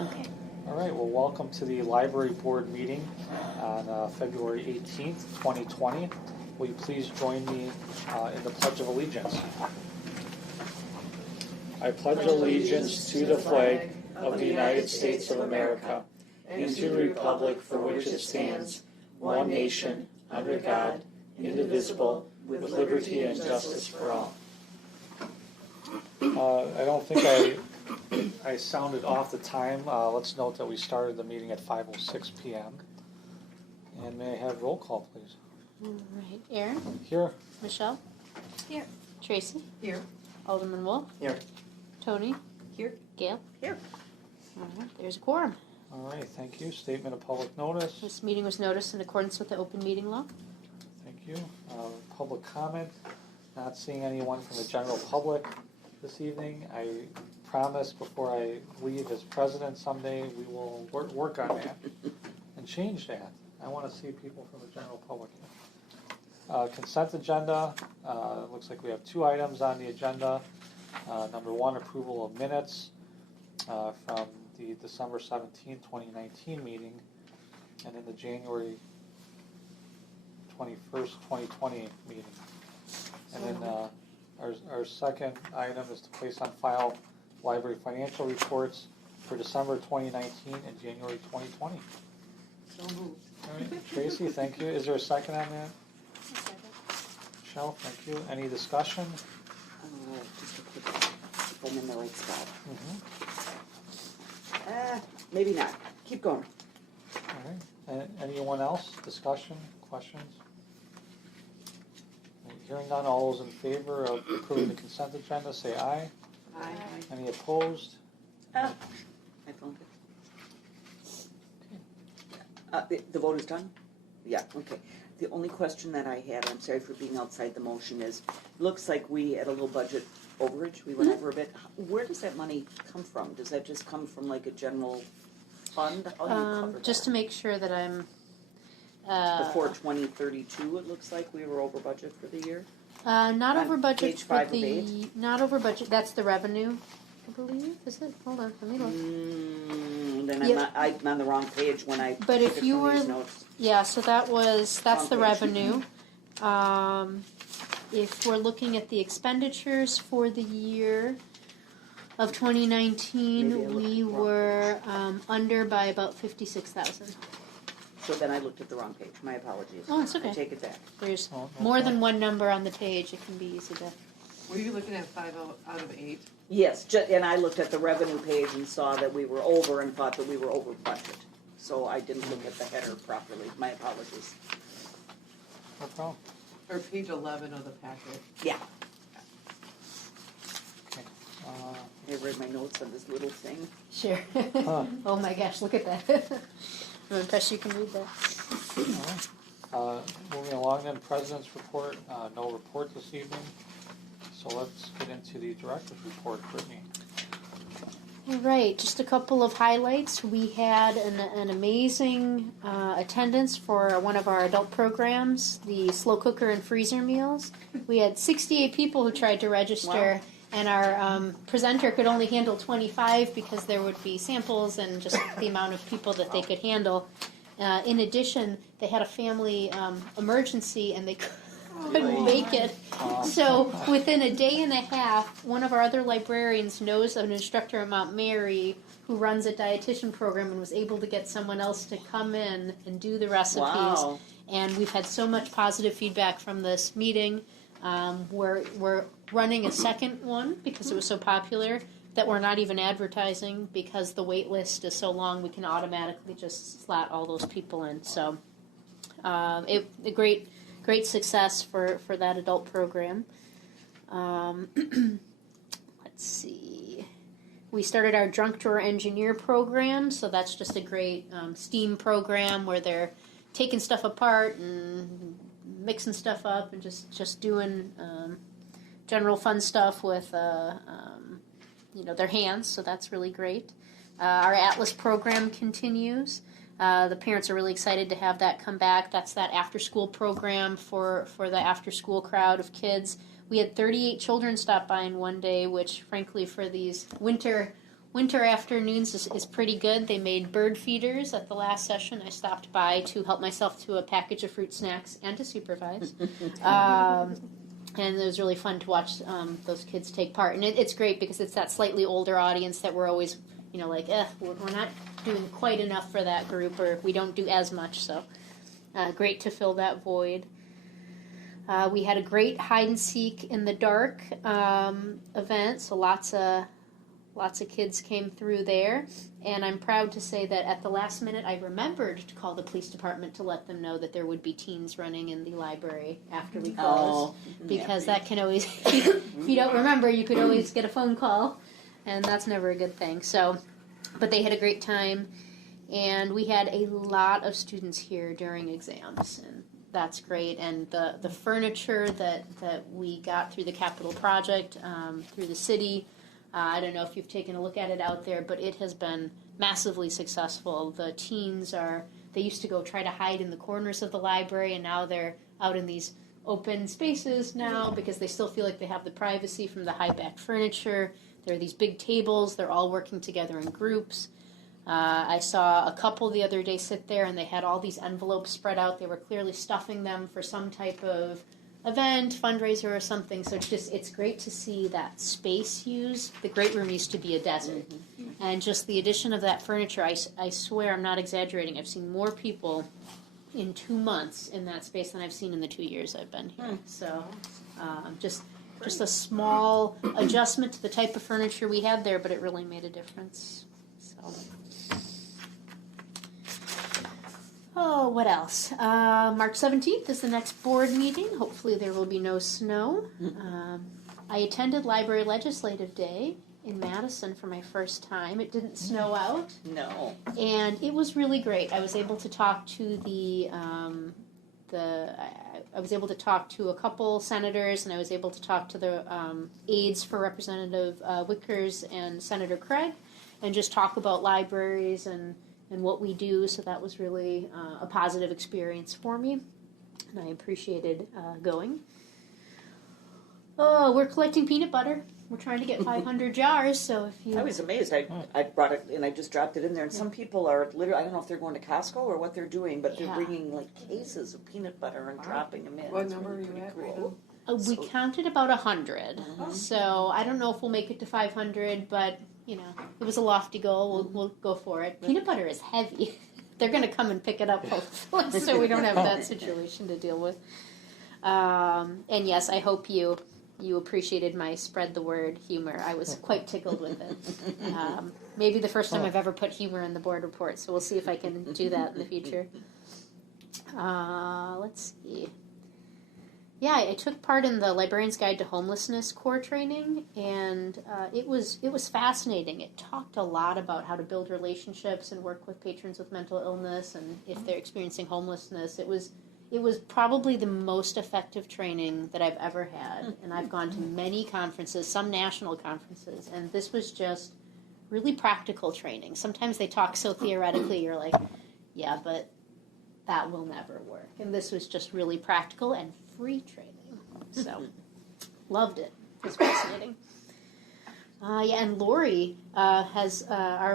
Okay. All right, well, welcome to the Library Board meeting on February 18th, 2020. Will you please join me in the Pledge of Allegiance? I pledge allegiance to the flag of the United States of America and to the republic for which it stands, one nation, under God, indivisible, with liberty and justice for all. I don't think I sounded off the time. Let's note that we started the meeting at 5:06 p.m. And may I have roll call, please? All right. Aaron? Here. Michelle? Here. Tracy? Here. Alderman Wolf? Here. Tony? Here. Gail? Here. All right. There's a quorum. All right, thank you. Statement of public notice. This meeting was noticed in accordance with the open meeting law. Thank you. Public comment. Not seeing anyone from the general public this evening. I promise before I leave as president someday we will work on that and change that. I want to see people from the general public. Consent agenda. Looks like we have two items on the agenda. Number one, approval of minutes from the December 17th, 2019 meeting, and then the January 21st, 2020 meeting. And then our second item is to place on file library financial reports for December 2019 and January 2020. So moved. All right, Tracy, thank you. Is there a second on that? Second. Michelle, thank you. Any discussion? Just to put them in the right spot. Mm-hmm. Maybe not. Keep going. All right. Anyone else? Discussion? Questions? Hearing none, all those in favor of approving the consent agenda, say aye. Aye. Any opposed? I found it. The vote is done? Yeah, okay. The only question that I had, I'm sorry for being outside the motion, is looks like we had a little budget overage. We went over a bit. Where does that money come from? Does that just come from like a general fund? How do you cover Just that? to make sure that I'm... Before 2032, it looks like we were over budget for the year. not On over budget page for 5 of the... 8. Not over budget. That's the revenue, I believe. Is it? Hold on. Let me look. Then Yep. I'm on the wrong page when I But took if it you from these were- notes. Yeah, so that's the Wrong page. revenue. If we're looking at the expenditures for the year of 2019, Maybe I looked we at the wrong were under by about 56,000. So then I looked at the wrong page. My apologies. Oh, it's okay. I take it back. There's Oh, more okay. than one number on the page. It can be easy to... Were you looking at 5 out of 8? Yes, and I looked at the revenue page and saw that we were over and thought that we were over budget. So I didn't look at the header properly. My apologies. No problem. Or page 11 of the packet? Yeah, Okay. I read my notes on this little thing. Sure. Huh. Oh my gosh, look at that. I'm impressed you can read that. All right. Moving along then, President's report. No report this evening. So let's get into the Director's report. Brittany. All right, just a couple of highlights. We had an amazing attendance for one of our adult programs, the slow cooker and freezer meals. We had 68 people who tried to register, and our presenter could only handle 25 because there would be samples and just the amount of people that they could handle. In addition, they had a family emergency and they couldn't make it. So within a day and a half, one of our other librarians knows an instructor at Mount Mary who runs a dietitian program and was able to get someone else to come in and do the recipes. Wow. And we've had so much positive feedback from this meeting. We're running a second one because it was so popular that we're not even advertising because the wait list is so long we can automatically just slot all those people in. So a great success for that adult program. Let's see. We started our drunk drawer engineer program, so that's just a great STEAM program where they're taking stuff apart and mixing stuff up and just doing general fun stuff with their hands. So that's really great. Our Atlas program continues. The parents are really excited to have that come back. That's that after-school program for the after-school crowd of kids. We had 38 children stop by in one day, which, frankly, for these winter winter afternoons is pretty good. They made bird feeders at the last session. I stopped by to help myself to a package of fruit snacks and to supervise. And it was really fun to watch those kids take part. And it's great because it's that slightly older audience that we're always, like, we're not doing quite enough for that group, or we don't do as much. So great to fill that void. We had a great hide and seek in the dark event, so lots of kids came through there, and I'm proud to say that at the last minute I remembered to call the police department to let them know that there would be teens running in the library after we closed, because that can always, if you don't remember, you could always get a phone call, and that's never a good thing. So, but they had a great time, and we had a lot of students here during exams, and that's great. And the furniture that we got through the capital project, through the city, I don't know if you've taken a look at it out there, but it has been massively successful. The teens they used to go try to hide in the corners of the library, and now they're out in these open spaces now because they still feel like they have the privacy from the high-backed furniture. There are these big tables. They're all working together in groups. I saw a couple the other day sit there, and they had all these envelopes spread out. They were clearly stuffing them for some type of event, fundraiser or something. So it's great to see that space used. The great room used to be a desert. And just the addition of that furniture, I swear I'm not exaggerating, I've seen more people in 2 months in that space than I've seen in the 2 years I've been here. So just a small adjustment to the type of furniture we had there, but it really made a difference. So. Oh, what else? March 17th is the next board meeting. Hopefully there will be no snow. I attended Library Legislative Day in Madison for my first time. It didn't snow out. No. And it was really great. I was able to talk to I was able to talk to a couple senators, and I was able to talk to the aides for Representative Wickers and Senator Craig, and just talk about libraries and what we do. So that was really a positive experience for me, and I appreciated going. Oh, we're collecting peanut butter. We're trying to get 500 jars, so if you... I was amazed. I brought it, and I just dropped it in there, and some people are literally, I don't know if they're going to Costco or what they're doing, but they're bringing like cases of peanut butter and dropping them in. What It's number really are you pretty at cool. right now? We counted about 100, so I don't know if we'll make it to 500, but it was a lofty goal. We'll go for it. Peanut butter is heavy. They're going to come and pick it up, hopefully, so we don't have that situation to deal with. And yes, I hope you appreciated my spread the word humor. I was quite tickled with it. Maybe the first time I've ever put humor in the board report, so we'll see if I can do that in the future. Let's see. Yeah, I took part in the Librarian's Guide to Homelessness core training, and it was fascinating. It talked a lot about how to build relationships and work with patrons with mental illness, and if they're experiencing homelessness. It was probably the most effective training that I've ever had, and I've gone to many conferences, some national conferences, and this was just really practical training. Sometimes they talk so theoretically, you're like, yeah, but that will never work. And this was just really practical and free training. So, loved it. It was fascinating. And Lori has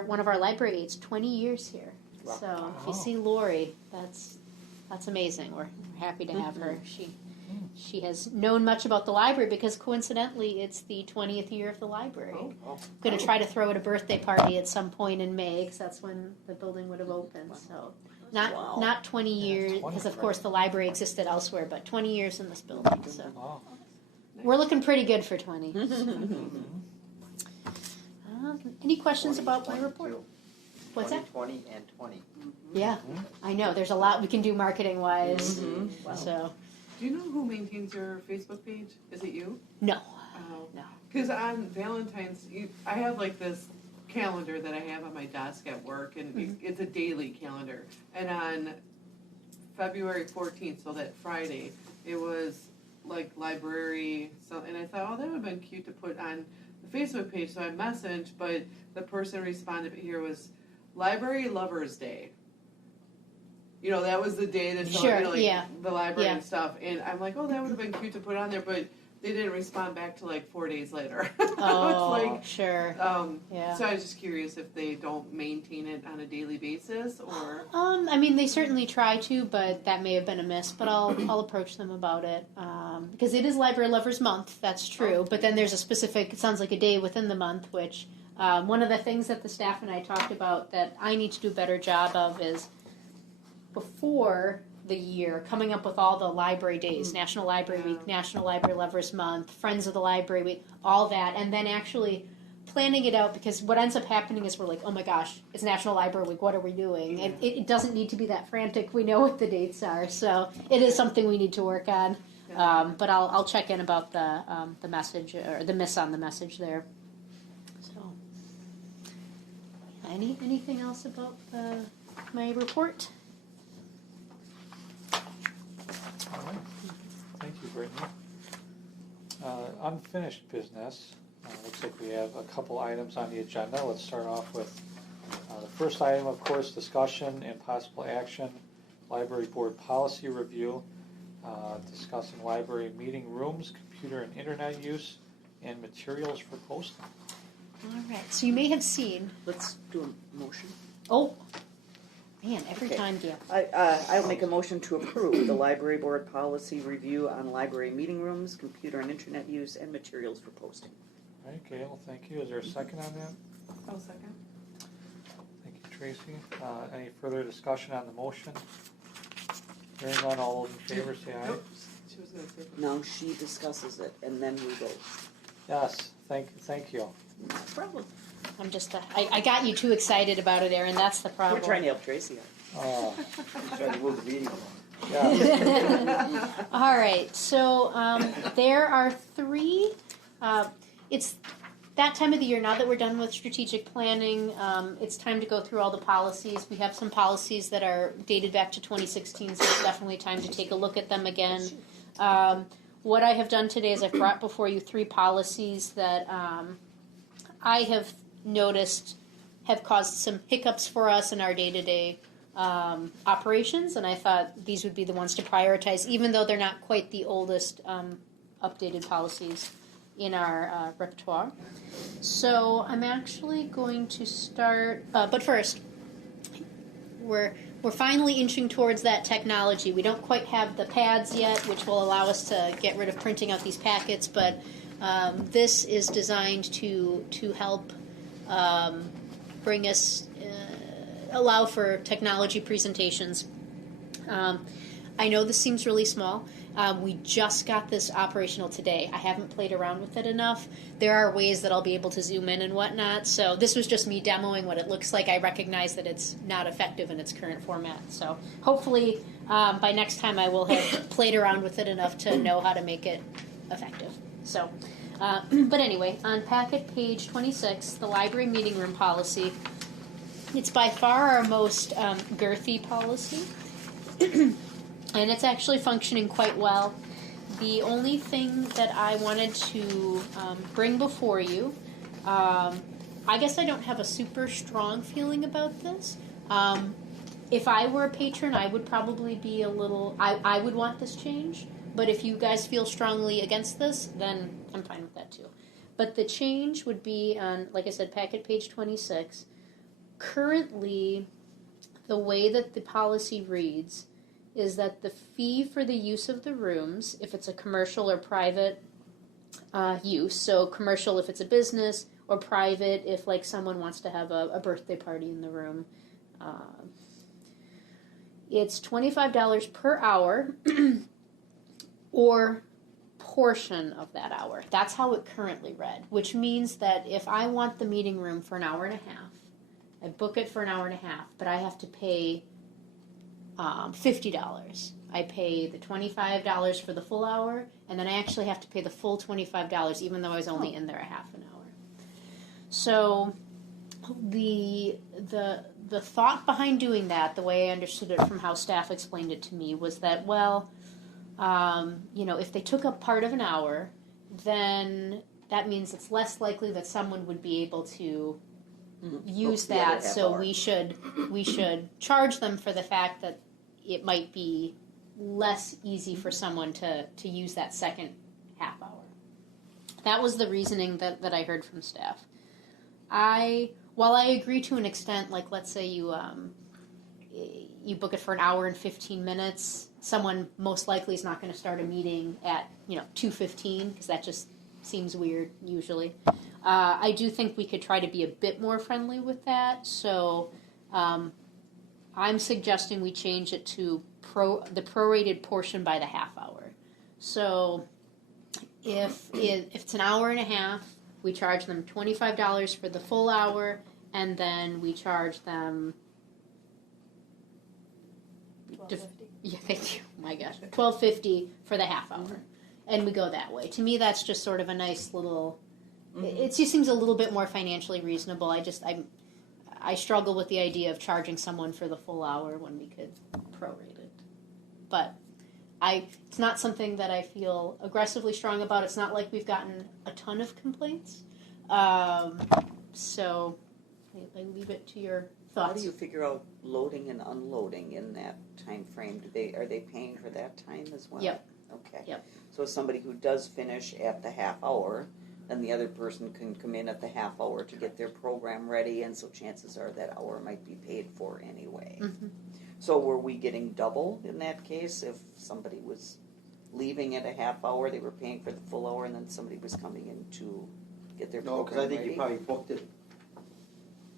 one of our library aides, 20 years here. Wow. So if you see Lori, that's amazing. We're happy to have her. She has known much about the library because coincidentally it's the 20th year of the library. I'm going to try to throw it a birthday party at some point in May because that's when the building would have opened. So not 20 years because of course the library existed elsewhere, but 20 years in this building. So we're looking pretty good for 20. Any questions about my report? What's that? 20 and 20. Yeah, I know. There's a lot we can do marketing-wise. Wow. So, Do you know who maintains your Facebook page? Is it you? no. Oh. No. Because on Valentine's, I have like this calendar that I have on my desk at work, and it's a daily calendar. And on February 14th, so that Friday, it was like library, and I thought, oh, that would have been cute to put on the Facebook page. So I messaged, but the person responded here was Library Lovers Day. That was the day that Sure, the library and stuff. And I'm like, oh, that would have been cute to put on there, but they didn't respond back till like 4 days later. Oh, It's like, sure. Yeah. So I was just curious if they don't maintain it on a daily basis, or I mean, they certainly try to, but that may have been a miss. But I'll approach them about it because it is Library Lovers Month. That's true. But then there's a specific. It sounds like a day within the month, which one of the things that the staff and I talked about that I need to do a better job of is before the year coming up with all the library days, National Library Week, National Library Lovers Month, Friends of the Library Week, all that, and then actually planning it out, because what ends up happening is we're like, oh my gosh, it's National Library Week, what are we doing? And it doesn't need to be that frantic. We know what the dates are, so it is something we need to work on. But I'll check in about the message or the miss on the message there. So, anything else about my report? All right. Thank you, Brittany. Unfinished business. Looks like we have a couple items on the agenda. Let's start off with the first item, of course, discussion and possible action, Library Board Policy Review, discussing library meeting rooms, computer and internet use, and materials for posting. All right, so you may have seen. Let's do a motion. Oh, man, every Okay. time, dear. I'll make a motion to approve the library board policy review on library meeting rooms, computer and internet use, and materials for posting. All right, Gail, thank you. Is there a second on that? oh, second. Thank you, Tracy. Any further discussion on the motion? Hearing none, all those in favor say aye. Nope. She was gonna say. Now she discusses it, and then we vote. Yes, thank you. No problem. I'm just, I got you too excited about it, Erin. That's the problem. We're trying to help Tracy out. Oh, Trying to move the meeting along. yeah. All right, so there are three. It's that time of the year now that we're done with strategic planning. It's time to go through all the policies. We have some policies that are dated back to 2016, so it's definitely time to take a look at them again. What I have done today is I've brought before you three policies that I have noticed have caused some hiccups for us in our day-to-day operations, and I thought these would be the ones to prioritize, even though they're not quite the oldest updated policies in our repertoire. So I'm actually going to start, but first, we're finally inching towards that technology. We don't quite have the pads yet, which will allow us to get rid of printing out these packets, but this is designed to help bring us, allow for technology presentations. I know this seems really small. We just got this operational today. I haven't played around with it enough. There are ways that I'll be able to zoom in and whatnot. So this was just me demoing what it looks like. I recognize that it's not effective in its current format. So hopefully by next time I will have played around with it enough to know how to make it effective. So, but anyway, on packet page 26, the library meeting room policy, it's by far our most girthy policy. And it's actually functioning quite well. The only thing that I wanted to bring before you, I guess I don't have a super strong feeling about this. If I were a patron, I would probably be a little, I would want this change. But if you guys feel strongly against this, then I'm fine with that too. But the change would be on, like I said, packet page 26. Currently, the way that the policy reads is that the fee for the use of the rooms, if it's a commercial or private use, so commercial if it's a business, or private if like someone wants to have a birthday party in the room, it's $25 per hour or portion of that hour. That's how it currently read, which means that if I want the meeting room for an hour and a half, I book it for an hour and a half, but I have to pay $50. I pay the $25 for the full hour, and then I actually have to pay the full $25, even though I was only in there a half an hour. So the thought behind doing that, the way I understood it from how staff explained it to me, was that, well, if they took up part of an hour, then that means it's less likely that someone would be able to use that. So we should charge them for the fact that it might be less easy for someone to use that second half hour. That was the reasoning that I heard from staff. While I agree to an extent, like let's say you book it for an hour and 15 minutes, someone most likely is not going to start a meeting at 2:15 because that just seems weird usually. I do think we could try to be a bit more friendly with that. So I'm suggesting we change it to the prorated portion by the half hour. So if it's an hour and a half, we charge them $25 for the full hour, and then we charge them. Yeah, thank you. My gosh, $12.50 for the half hour, and we go that way. To me, that's just sort of a nice little. It just seems a little bit more financially reasonable. I struggle with the idea of charging someone for the full hour when we could prorate it, but it's not something that I feel aggressively strong about. It's not like we've gotten a ton of complaints, so I leave it to your thoughts. How do you figure out loading and unloading in that time frame? Are they paying for that time as well? Yep. Okay. Yep. So somebody who does finish at the half hour, then the other person can come in at the half hour to get their program ready, and so chances are that hour might be paid for anyway. Mm-hmm. So were we getting double in that case? If somebody was leaving at a half hour, they were paying for the full hour, and then somebody was coming in to get their No, program because I think ready? you probably booked it.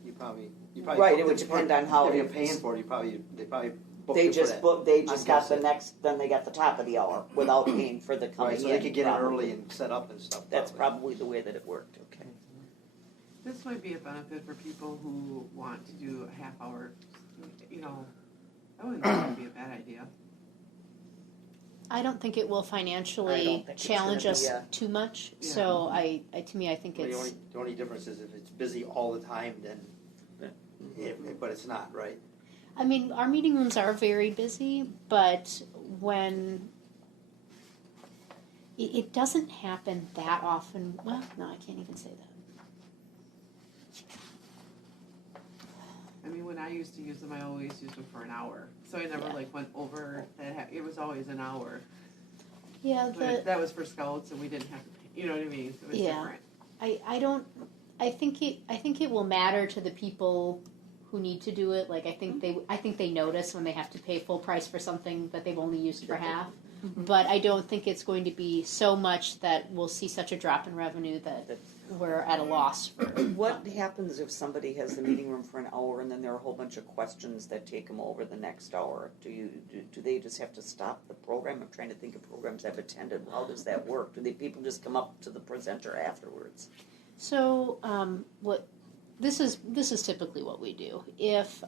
You probably Right, it booked would depend on how if you're it- paying for it. They probably booked They it just for that. they just I'm got the guessing. next, then they got the top of the hour without paying for the coming Right, so in. they could get in probably. early and set up and stuff. That's probably the way that it worked. Okay. This might be a benefit for people who want to do a half hour, I wouldn't think that'd be a bad idea. I don't think it will I don't financially think it's challenge gonna us be a- too much. Yeah. So to me, I think Well, it's. the only difference is if it's busy all the time, then. But it's not, right? I mean, our meeting rooms are very busy, but when it doesn't happen that often. Well, no, I can't even say that. I mean, when I used to use them, I always used them for an hour, so I never Yeah. went over that. It was always an hour. Yeah, But that was for scouts, and we didn't have to. You know what I mean? It was Yeah. different. I don't. I think it will matter to the people who need to do it. Like I think they notice when they have to pay full price for something that they've only used for half. But I don't think it's going to be so much that we'll see such a drop in revenue that we're at a loss for. What happens if somebody has the meeting room for an hour and then there are a whole bunch of questions that take them over the next hour? Do they just have to stop the program? I'm trying to think of programs I've attended. How does that work? Do people just come up to the presenter afterwards? So this is typically what we do. If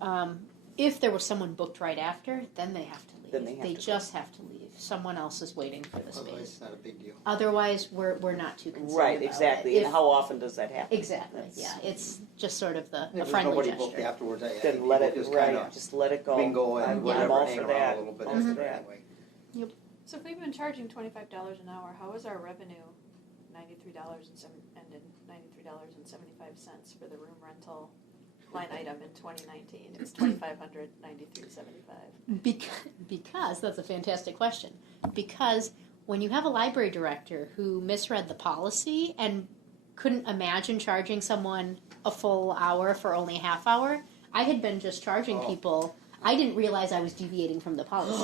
there was someone booked right after, then they have to leave. Then they have to just have to leave. Someone else is waiting for the Otherwise, space. it's not a big deal. Otherwise, we're not too concerned. Right, about exactly. It. And how often does that happen? Exactly. That's- Yeah, it's just sort of the If there's friendly nobody gesture. booked afterwards, I think Then let it just right. kind Just let it go. of bingo I'm and whatever, all hang for around that. a little bit All after for that. anyway. So if we've been charging $25 an hour, how is our revenue $93.75 for the room rental line item in 2019? It's $2,593.75. Because that's a fantastic question. Because when you have a library director who misread the policy and couldn't imagine charging someone a full hour for only a half hour, I had been just charging people. I didn't realize I was deviating from the policy.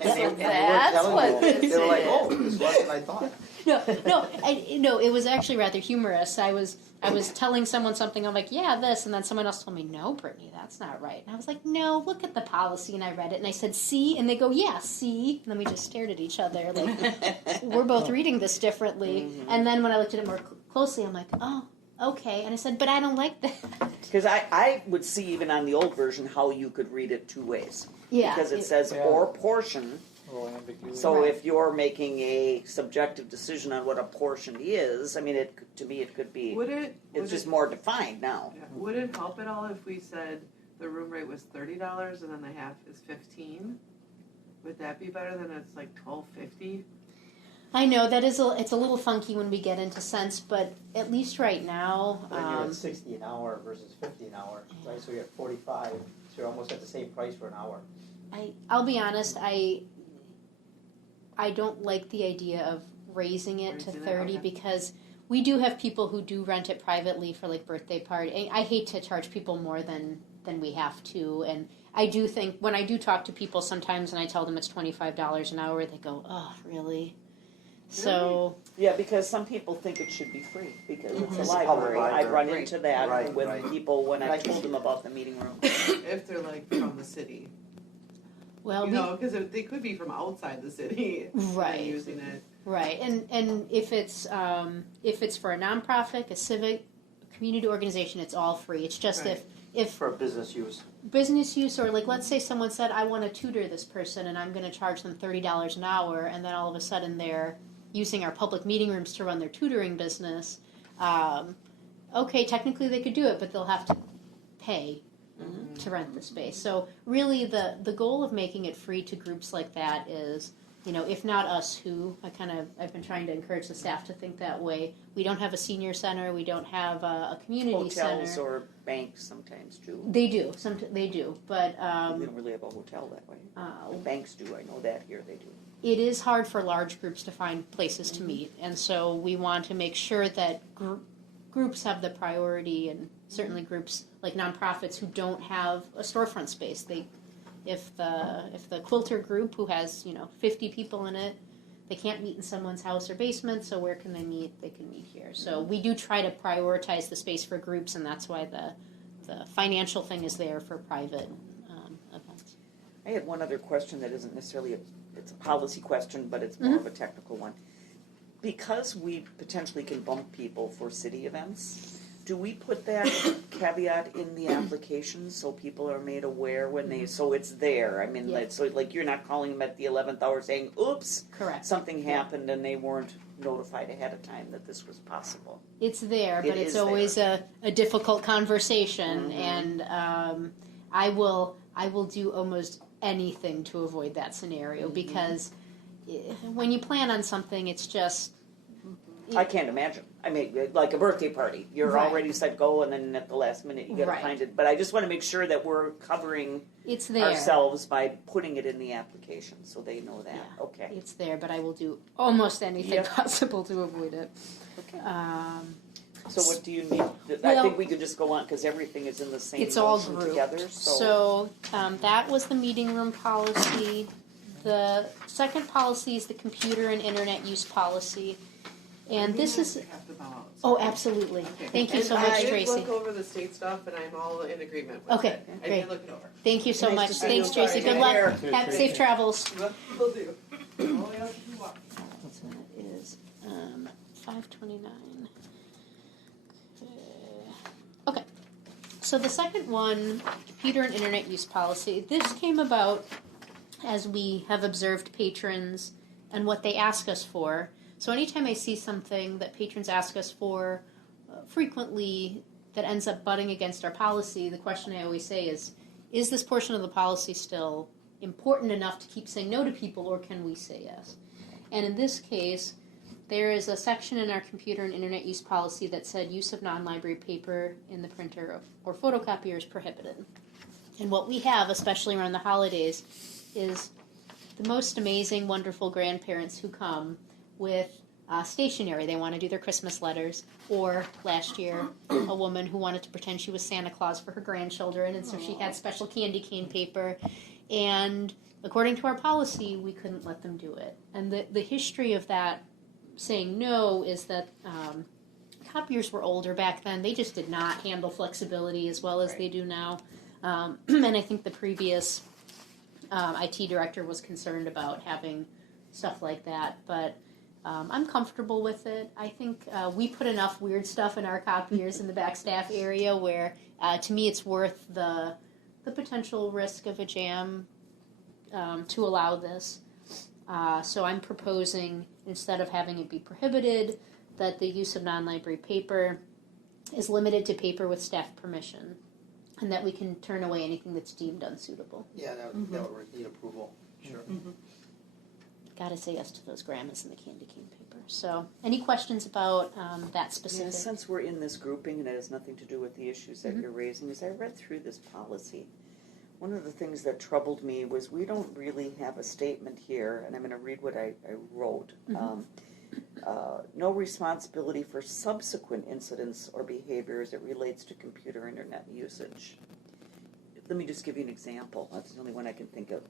And they weren't that's telling what you. this They were like, is. oh, this is less than I thought. No, it was actually rather humorous. I was telling someone something. I'm like, yeah, this, and then someone else told me, no, Brittany, that's not right. And I was like, no, look at the policy, and I read it, and I said, see, and they go, yeah, see, and then we just stared at each other, like we're both reading this differently. And then when I looked at it more closely, I'm like, oh, okay, and I said, but I don't like that. Because I would see even on the old version how you could read it two ways. Yeah, Because it says Yeah. or portion. A little ambiguity. So Right. if you're making a subjective decision on what a portion is, I mean, to me it could be. It's just more defined now. Would it help at all if we said the room rate was $30 and then the half is $15? Would that be better than it's like $12.50? I know that it's a little funky when we get into cents, but at least right now, Then you're at 60 an hour versus 50 an hour, right? So you're at 45, so you're almost at the same price for an hour. I'll be honest, I don't like the idea of raising it to Raising it, 30 okay. because we do have people who do rent it privately for like birthday party. I hate to charge people more than we have to, and I do think when I do talk to people sometimes and I tell them it's $25 an hour, they go, "Oh, really?" So Yeah, because some people think it should be free because it's a It's a public library. I've run library. into that Right, with right. people when I told them about the meeting room. If they're like from the city, well, you know, because they could be from outside the city. Right. And using it. right, and if it's for a nonprofit, a civic, community organization, it's all free. It's just Right. if For business use. business use, or like let's say someone said I want to tutor this person and I'm going to charge them $30 an hour, and then all of a sudden they're using our public meeting rooms to run their tutoring business. Okay, technically they could do it, but they'll have to pay to rent the space. So really the goal of making it free to groups like that is, you know, if not us, who? I've been trying to encourage the staff to think that way. We don't have a senior center. We don't have a community Hotels center. or banks sometimes too. They do. They do. But We don't really have a hotel that way. uh, The banks do, I know that here they do. it is hard for large groups to find places to meet, and so we want to make sure that groups have the priority, and certainly groups like nonprofits who don't have a storefront space. If the quilter group who has 50 people in it, they can't meet in someone's house or basement, so where can they meet? They can meet here. So we do try to prioritize the space for groups, and that's why the financial thing is there for private events. I had one other question that isn't necessarily it's a policy question, but it's more of a technical one. Because we potentially can bump people for city events, do we put that caveat in the application so people are made aware when so it's there? I mean, Yeah. so like you're not calling them at the 11th hour saying, oops, Correct. something happened and they weren't notified ahead of time that this was possible. It's there, It but it's is always a difficult conversation, Mhm. and I will do almost anything to avoid that scenario because when you plan on something, it's just I can't imagine. I mean, like a birthday party. You're Right. already said go, and then at the last minute you gotta Right. find it. But I just want to make sure that we're covering it's there. ourselves by putting it in the application so they know that. Yeah. Okay. It's there, but I will do almost anything Yep. possible to avoid it. Okay. So what do you need? I Well, think we could just go on because everything is in the same it's all motion grouped. together. So that was the meeting room policy. The second policy is the computer and internet use policy. And this is, Have to bow out. oh, absolutely. Okay. Thank you And so much, I did Tracy. look over the state stuff, and I'm all in agreement with Okay, it. I great. did look it over. Thank you so Nice much. to see Thanks, you. Tracy. Sorry, Good take luck. care. Have safe travels. Will do. Oh, yeah, you walk. That is 529. Okay. So the second one, computer and internet use policy, this came about as we have observed patrons and what they ask us for. So anytime I see something that patrons ask us for frequently that ends up butting against our policy, the question I always say is this portion of the policy still important enough to keep saying no to people, or can we say yes? And in this case, there is a section in our computer and internet use policy that said use of non-library paper in the printer or photocopier is prohibited. And what we have, especially around the holidays, is the most amazing, wonderful grandparents who come with stationery. They want to do their Christmas letters. Or last year, a woman who wanted to pretend she was Santa Claus for her grandchildren, and so she had special candy cane paper. And according to our policy, we couldn't let them do it. And the history of that saying no is that copiers were older back then. They just did not handle flexibility as well as they do now. And I think the previous IT director was concerned about having stuff like that. But I'm comfortable with it. I think we put enough weird stuff in our copiers in the back staff area where, to me, it's worth the potential risk of a jam to allow this. So I'm proposing, instead of having it be prohibited, that the use of non-library paper is limited to paper with staff permission, and that we can turn away anything that's deemed unsuitable. Yeah, that would need approval, sure. Gotta say yes to those grandmas and the candy cane paper. So, any questions about that Yeah, specific? since we're in this grouping and it has nothing to do with the issues that you're raising, as I read through this policy, one of the things that troubled me was we don't really have a statement here, and I'm going to read what I wrote. no responsibility for subsequent incidents or behavior as it relates to computer internet usage. Let me just give you an example. That's the only one I can think of.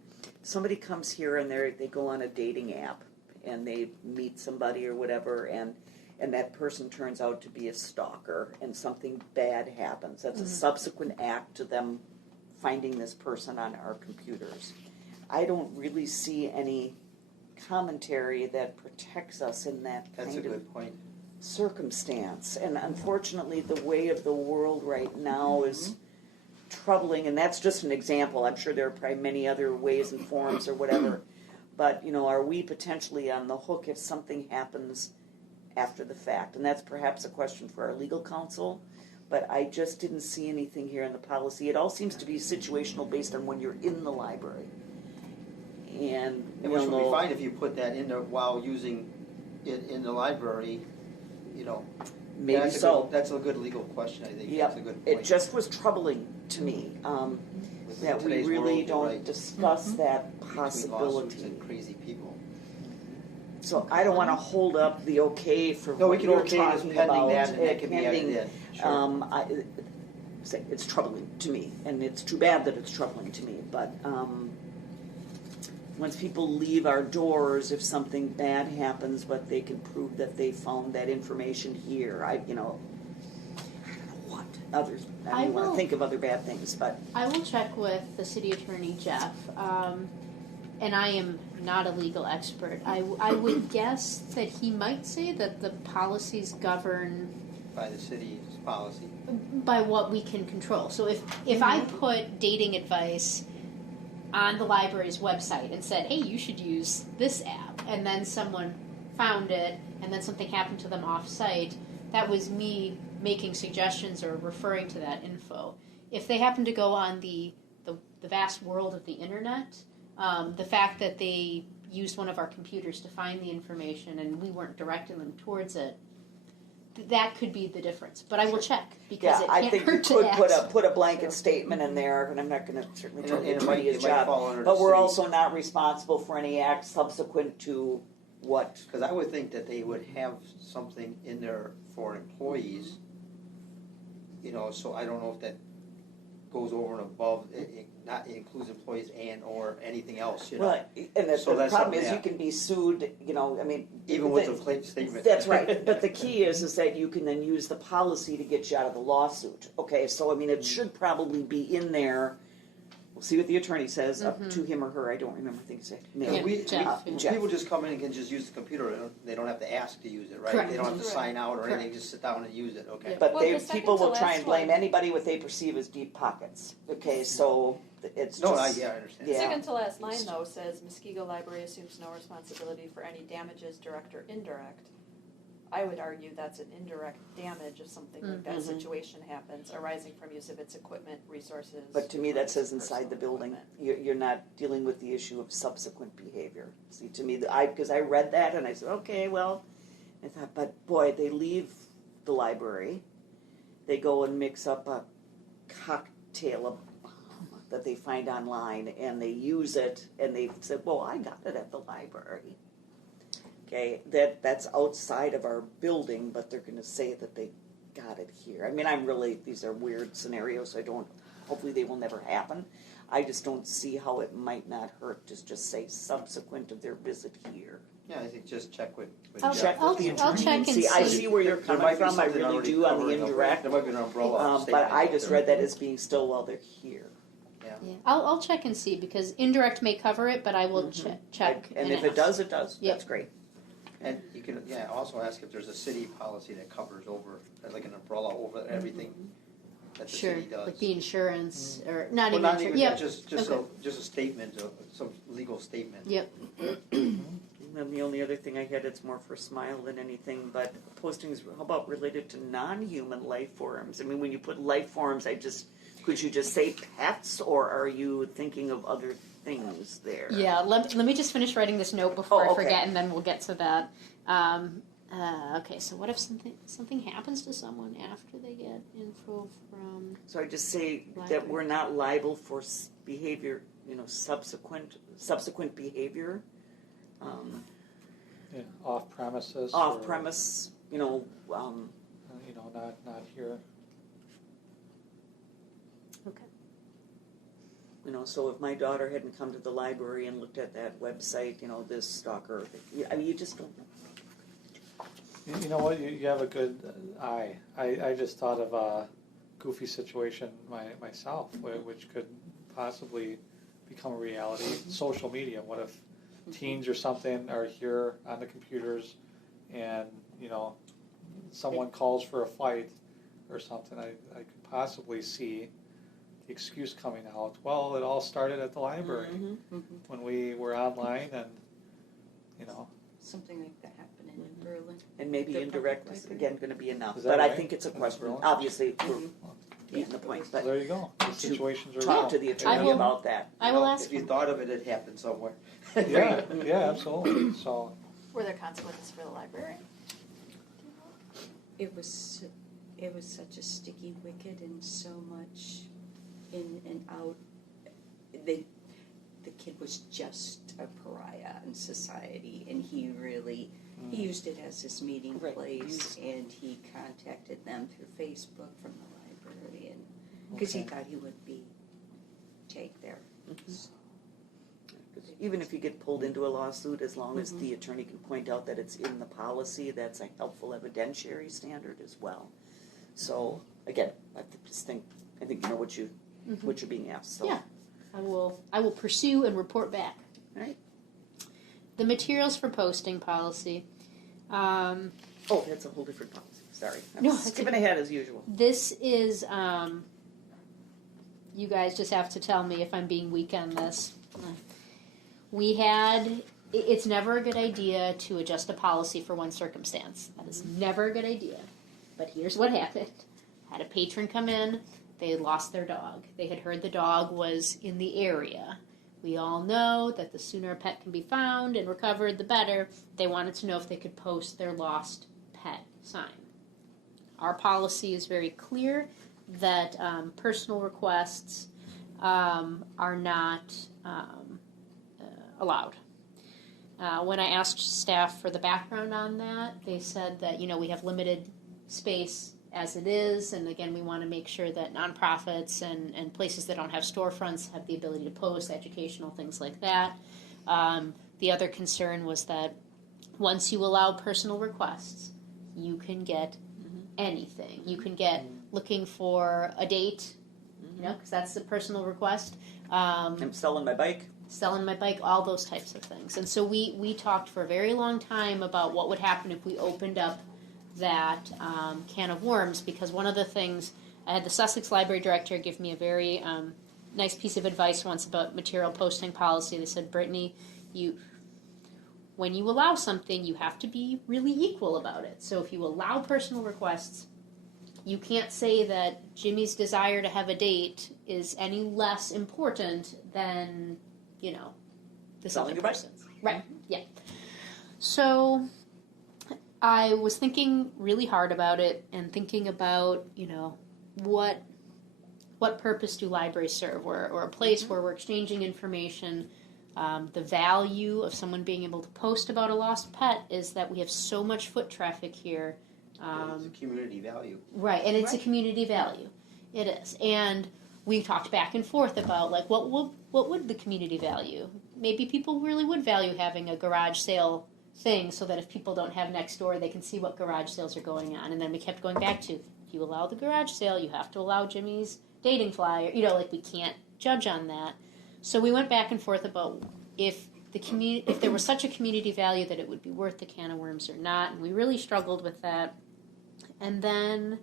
Somebody comes here and they go on a dating app and they meet somebody or whatever, and that person turns out to be a stalker and something bad happens. That's a subsequent act to them finding this person on our computers. I don't really see any commentary that protects us in that That's a kind of good point. circumstance. And unfortunately, the way of the world right now is troubling, and that's just an example. I'm sure there are probably many other ways and forms or whatever. But, are we potentially on the hook if something happens after the fact? And that's perhaps a question for our legal counsel. But I just didn't see anything here in the policy. It all seems to be situational based on when you're in the library. And And which would be fine if you put that in there while using it in the library, maybe that's so. That's a good legal question, I think. Yep. That's a good point. It just was troubling to me With that we today's really world, don't you're right. discuss that Between lawsuits possibility. and crazy people. So I don't want to hold up the okay for No, we what can you're okay this talking pending about. that, and that can be added pending, in. Sure. It's troubling to me, and it's too bad that it's troubling to me. But once people leave our doors, if something bad happens, but they can prove that they found that information here, I don't know what others. I don't want to think of other bad things, but I will check with the city attorney, Jeff, and I am not a legal expert. I would guess that he might say that the policies govern By the city's policy. by what we can control. So if I put dating advice on the library's website and said, hey, you should use this app, and then someone found it, and then something happened to them off-site, that was me making suggestions or referring to that info. If they happen to go on the vast world of the internet, the fact that they used one of our computers to find the information and we weren't directing them towards it, that could be the difference. But I will check, because it I can't think you hurt to could ask. put a blanket statement in there, and I'm not going to certainly tell the And attorney his it might job. fall under But the we're city. also not responsible for any act subsequent to what. Because I would think that they would have something in there for employees, so I don't know if that goes over and above, it includes employees and or anything else, Well, and the So that's problem something, is yeah. you can be sued, even with the claim statement. That's right, but the key is that you can then use the policy to get you out of the lawsuit. Okay, so it should probably be in there. We'll see what the attorney says, up to him or her, I don't remember, I think it's Yeah, Jeff. Jeff. People just come in and can just use the computer, they don't have to ask to use it, right? Correct. They don't have to Correct. sign out or anything, Correct. just sit down and use it, okay? But Well, the second people to will try last and blame one. anybody what they perceive as deep pockets. Okay, so it's No, just. I understand. Yeah. Second to last line, though, says Muskego Library assumes no responsibility for any damages, direct or indirect. I would argue that's an indirect damage if something like that situation happens, arising from use of its equipment, resources. But to me, that says inside personal the building. equipment. You're not dealing with the issue of subsequent behavior. See, to me, because I read that and I said, okay, well, I thought, but boy, they leave the library, they go and mix up a cocktail that they find online, and they use it, and they said, well, I got it at the library. Okay, that's outside of our building, but they're going to say that they got it here. These are weird scenarios, so hopefully they will never happen. I just don't see how it might not hurt to just say subsequent of their visit here. Yeah, I think just check with I'll Jeff. check- I'll check and I see. see where you're There coming might be from, I something really already do on the covering indirect. There might be an umbrella But statement I out just there. read that as being still while they're here. Yeah, I'll check and see, because indirect may cover it, but I will check. And if it ask. does, it does. Yep. That's great. And you can, also ask if there's a city policy that covers over, like an umbrella over everything that the Sure, city does. like the insurance, or not Well, even, not even, yep, just Okay. just a statement, some legal statement. yep. And then the only other thing I had, it's more for Smile than anything, but postings, how about related to non-human life forms? When you put life forms, could you just say pets, or are you thinking of other things there? Yeah, let me just finish writing this note before I okay. forget, and then we'll get to that. Okay, so what if something happens to someone after they get info from? So I just say that Library. we're not liable for behavior, subsequent behavior. Yeah, off premises. off premise, Not here. Okay. So if my daughter hadn't come to the library and looked at that website, this stalker, you just don't know. You know what? You have a good eye. I just thought of a goofy situation myself, which could possibly become a reality. Social media. What if teens or something are here on the computers, and someone calls for a fight or something? I could possibly see the excuse coming out. Well, it all started at the library when we were online, and Something like that happened in Berlin. And maybe The indirect public is library. again going to be enough. Is that But I right? think it's a That's question. brilliant. Obviously, we're beating the point, but there you go. The situations are talk real. to the I attorney will- about that. I will ask If you him. thought of it, it happened somewhere. Yeah, absolutely. So, Were there consequences for the library? It was such a sticky wicket and so much in and out. The kid was just a pariah in society, and he used it as his meeting Right. place, and he contacted them through Facebook from the library, and because he Okay. thought he would be tagged there. Even if you get pulled into a lawsuit, as long as the attorney can point out that it's in the policy, that's a helpful evidentiary standard as well. So again, I think you know what you're being asked. So. Yeah. I will pursue and report back. All right. The materials for posting policy. Oh, that's a whole different policy. Sorry, I'm No, that's skipping ahead as usual. This is, you guys just have to tell me if I'm being weak on this. It's never a good idea to adjust a policy for one circumstance. That is never a good idea. But here's what happened. Had a patron come in, they had lost their dog. They had heard the dog was in the area. We all know that the sooner a pet can be found and recovered, the better. They wanted to know if they could post their lost pet sign. Our policy is very clear that personal requests are not allowed. When I asked staff for the background on that, they said that we have limited space as it is, and again, we want to make sure that nonprofits and places that don't have storefronts have the ability to post educational things like that. The other concern was that once you allow personal requests, you can get anything. You can get looking for a date, because that's a personal request. I'm selling my bike. Selling my bike, all those types of things. And so we talked for a very long time about what would happen if we opened up that can of worms, because one of the things, I had the Sussex Library Director give me a very nice piece of advice once about material posting policy. They said, Brittany, when you allow something, you have to be really equal about it. So if you allow personal requests, you can't say that Jimmy's desire to have a date is any less important than, this Selling other your bike. person's. Right, yeah. So I was thinking really hard about it and thinking about, what purpose do libraries serve? Or a place where we're exchanging information. The value of someone being able to post about a lost pet is that we have so much foot traffic here. It's a community value. Right, and it's a community value. It is. And we talked back and forth about, what would the community value? Maybe people really would value having a garage sale thing so that if people don't have next door, they can see what garage sales are going on. And then we kept going back to, if you allow the garage sale, you have to allow Jimmy's dating flyer. We can't judge on that. So we went back and forth about if there was such a community value that it would be worth the can of worms or not. And we really struggled with that. And then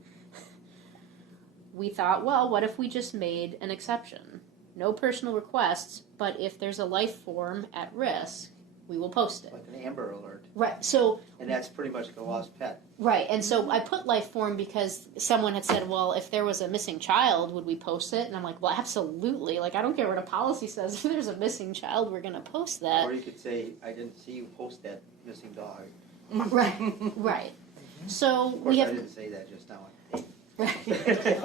we thought, well, what if we just made an exception? No personal requests, but if there's a life form at risk, we will post it. Like an Amber Alert. Right. So And that's pretty much like a lost pet. right, and so I put life form because someone had said, well, if there was a missing child, would we post it? And I'm like, well, absolutely. I don't care what a policy says. If there's a missing child, we're going to post that. Or you could say, I didn't see you post that missing dog. Right. So Of course, we I have didn't say that just now.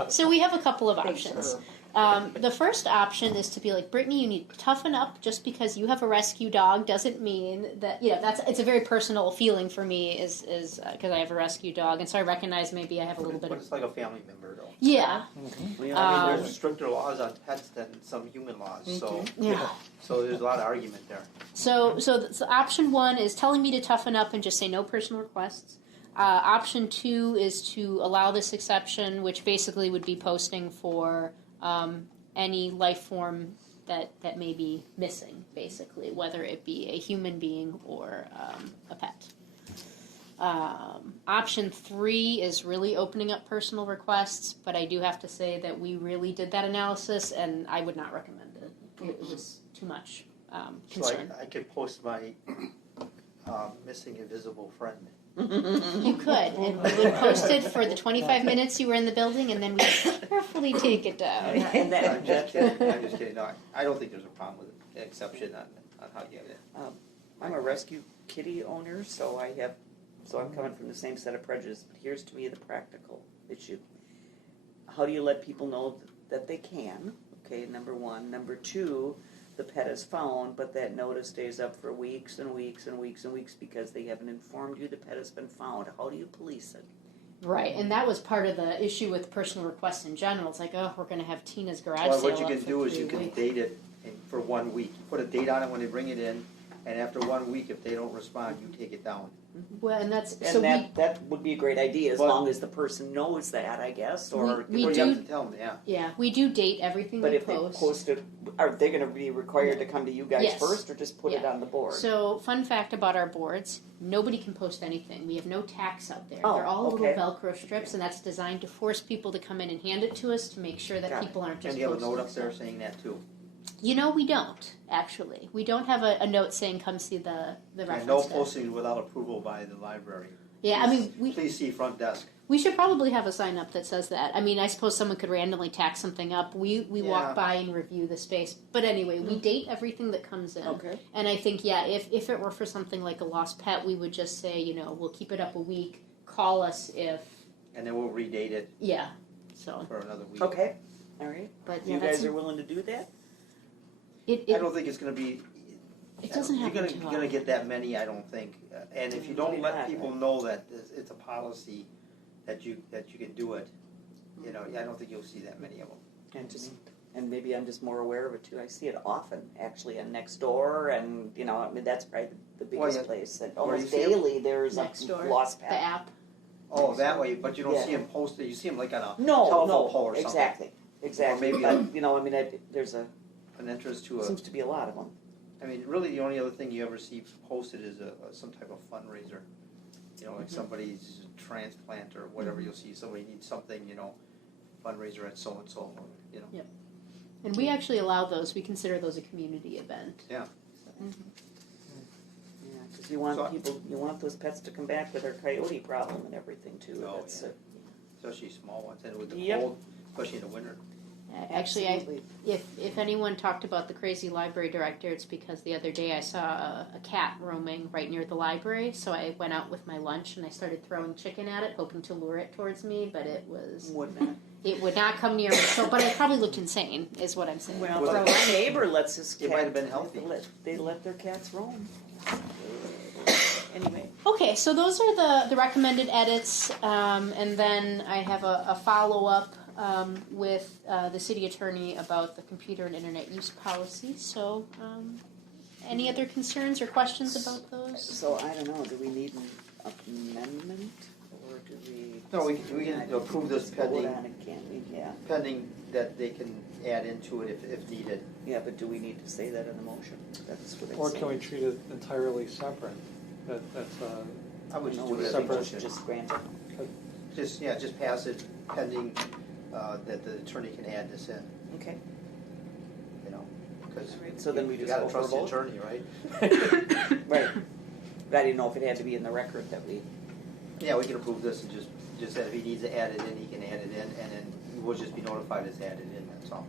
so we have a couple of options. The first option is to be like, Brittany, you need to toughen up. Just because you have a rescue dog doesn't mean that, it's a very personal feeling for me is because I have a rescue dog. And so I recognize maybe I have a little bit But of, it's like a family member though. yeah. I mean, there's stricter laws on pets than some human laws, so, Yeah. so there's a lot of argument there. So option one is telling me to toughen up and just say no personal requests. Option two is to allow this exception, which basically would be posting for any life form that may be missing, basically, whether it be a human being or a pet. Option three is really opening up personal requests, but I do have to say that we really did that analysis, and I would not recommend it. It was too much concern. So I could post my missing invisible friend. You could, and we would post it for the 25 minutes you were in the building, and then we'd carefully take it down. And then, I'm just kidding. No, I don't think there's a problem with the exception on how you have it. I'm a rescue kitty owner, so I'm coming from the same set of prejudice, but here's to me the practical issue. How do you let people know that they can? Okay, number one. Number two, the pet is found, but that notice stays up for weeks and weeks and weeks and weeks because they haven't informed you the pet has been found. How do you police it? Right, and that was part of the issue with personal requests in general. It's like, oh, we're going to have Tina's garage Well, sale what you up can for do is 3 you can weeks. date it for 1 week. You put a date on it when they bring it in, and after 1 week, if they don't respond, you take it down. Well, and that's And so that would be a great idea as But- long as the person knows that, I guess, or We Well, do- you have to tell them, yeah. yeah, we do date everything but we if they post. post it, are they going to be required to come to you guys Yes. first, or just put it Yeah. on the board? So, fun fact about our boards: nobody can post anything. We have no tax out there. Oh, They're all okay. little Velcro strips, and that's designed to force people to come in and hand it to us to make sure that Got it. people aren't just And you have a posting note up there stuff. saying that too. You know, we don't actually. We don't have a note saying "Come see the reference." And no desk. posting without approval by the library. Yeah, I mean, we Please see front desk. we should probably have a sign up that says that. I mean, I suppose someone could randomly tack something up. We Yeah. walk by and review the space. But anyway, we date everything that comes in. Okay. And I think, yeah, if it were for something like a lost pet, we would just say, we'll keep it up a week. Call us if, And then we'll redate it yeah. So, for another week. Okay, all right. but yeah, You that's guys are willing to do that? it. I It, don't think it's going to be. it doesn't You're happen gonna, too you're gonna often. get that many, I don't think. And if you don't Maybe let not, people right. know that it's a policy that you can do it, I don't think you'll see that many of them. And maybe I'm just more aware of it too. I see it often, actually, on Nextdoor, and that's probably the biggest Well, yeah. place. That Or you almost see it- daily there's Next a door, lost the pet. app. Oh, that way, but you don't Yeah. see them posted. You see them like on a No, telephone pole or something. exactly. Or maybe But there's an entrance to a. seems to be a lot of them. I mean, really, the only other thing you ever see posted is some type of fundraiser. Like somebody's transplant or whatever. You'll see somebody needs something. Fundraiser at so and so. And we actually allow those. We consider those a community event. Yeah. Yeah, because you want So- you want those pets to come back with their coyote problem and everything too. Oh, That's yeah. it. Especially small ones, and with the Yep. cold, especially in the winter. Actually, Absolutely. if anyone talked about the crazy library director, it's because the other day I saw a cat roaming right near the library. So I went out with my lunch and I started throwing chicken at it, hoping to lure it towards me. But it would not come near me. So, but I probably looked insane, is what I'm saying. Well, Was my it- neighbor lets his cat. It might have been healthy. They let their cats roam. Anyway. Okay, so those are the recommended edits, and then I have a follow up with the city attorney about the computer and internet use policy. So, any other concerns or questions about those? So I don't know. Do we need an amendment, or do we? No, we can approve this Vote pending, on it, can't we? Yeah. pending that they can add into it if needed. Yeah, but do we need to say that in the motion? That's what it's Or can we treat it entirely separate? That's I would just No, do we it as a separate. motion. just grant it. Just pass it pending that the attorney can add this in, Okay. because Alright, so then we you just gotta go for a trust the vote? attorney, right? Right. But I didn't know if it had to be in the record that we. Yeah, we can approve this and just that if he needs to add it in, he can add it in, and then we'll just be notified it's added in, that's all.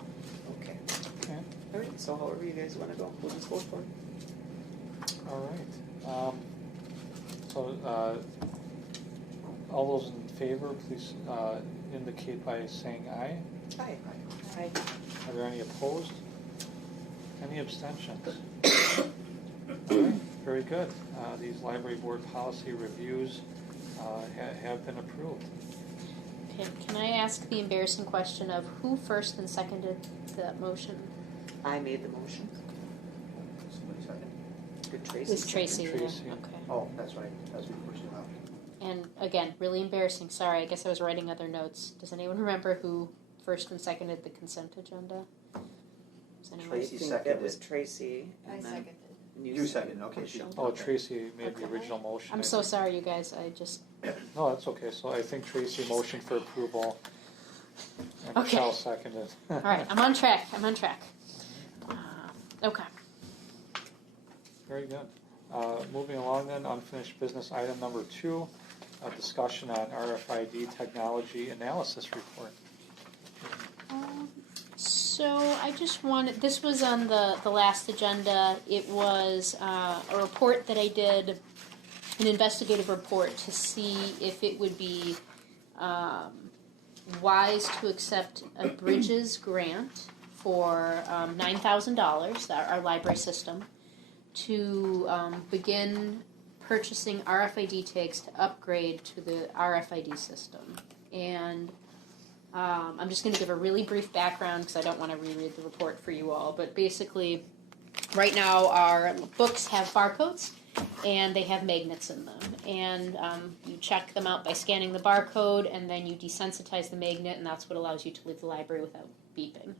Okay. okay. All right. So however you guys want to go, we'll just vote for it. All right. All those in favor, please indicate by saying aye. Aye. Aye. Are there any opposed? Any abstentions? All right, very good. These library board policy reviews have been approved. Okay, can I ask the embarrassing question of who first and seconded that motion? I made the motion. Somebody second? Did It Tracy? was Tracy. Tracy. Yeah. Okay. Oh, that's right, that's what you pushed it out. And again, really embarrassing. Sorry, I guess I was writing other notes. Does anyone remember who first and seconded the consent agenda? Does anyone? Tracy I think that was seconded. Tracy. I and then seconded. You seconded, okay. Michelle. Oh, Tracy made the Okay. original motion. I'm so sorry, you guys. I just. No, that's okay. So I think Tracy motioned for approval. And Okay. Michelle seconded. All right, I'm on track. Okay. Very good. Moving along then, unfinished business item number 2, a discussion on RFID technology analysis report. So I just wanted, this was on the last agenda. It was a report that I did, an investigative report to see if it would be wise to accept a Bridges grant for $9,000, our library system, to begin purchasing RFID tags to upgrade to the RFID system. And I'm just going to give a really brief background because I don't want to reread the report for you all. But basically, right now our books have barcodes and they have magnets in them. And you check them out by scanning the barcode, and then you desensitize the magnet, and that's what allows you to leave the library without beeping.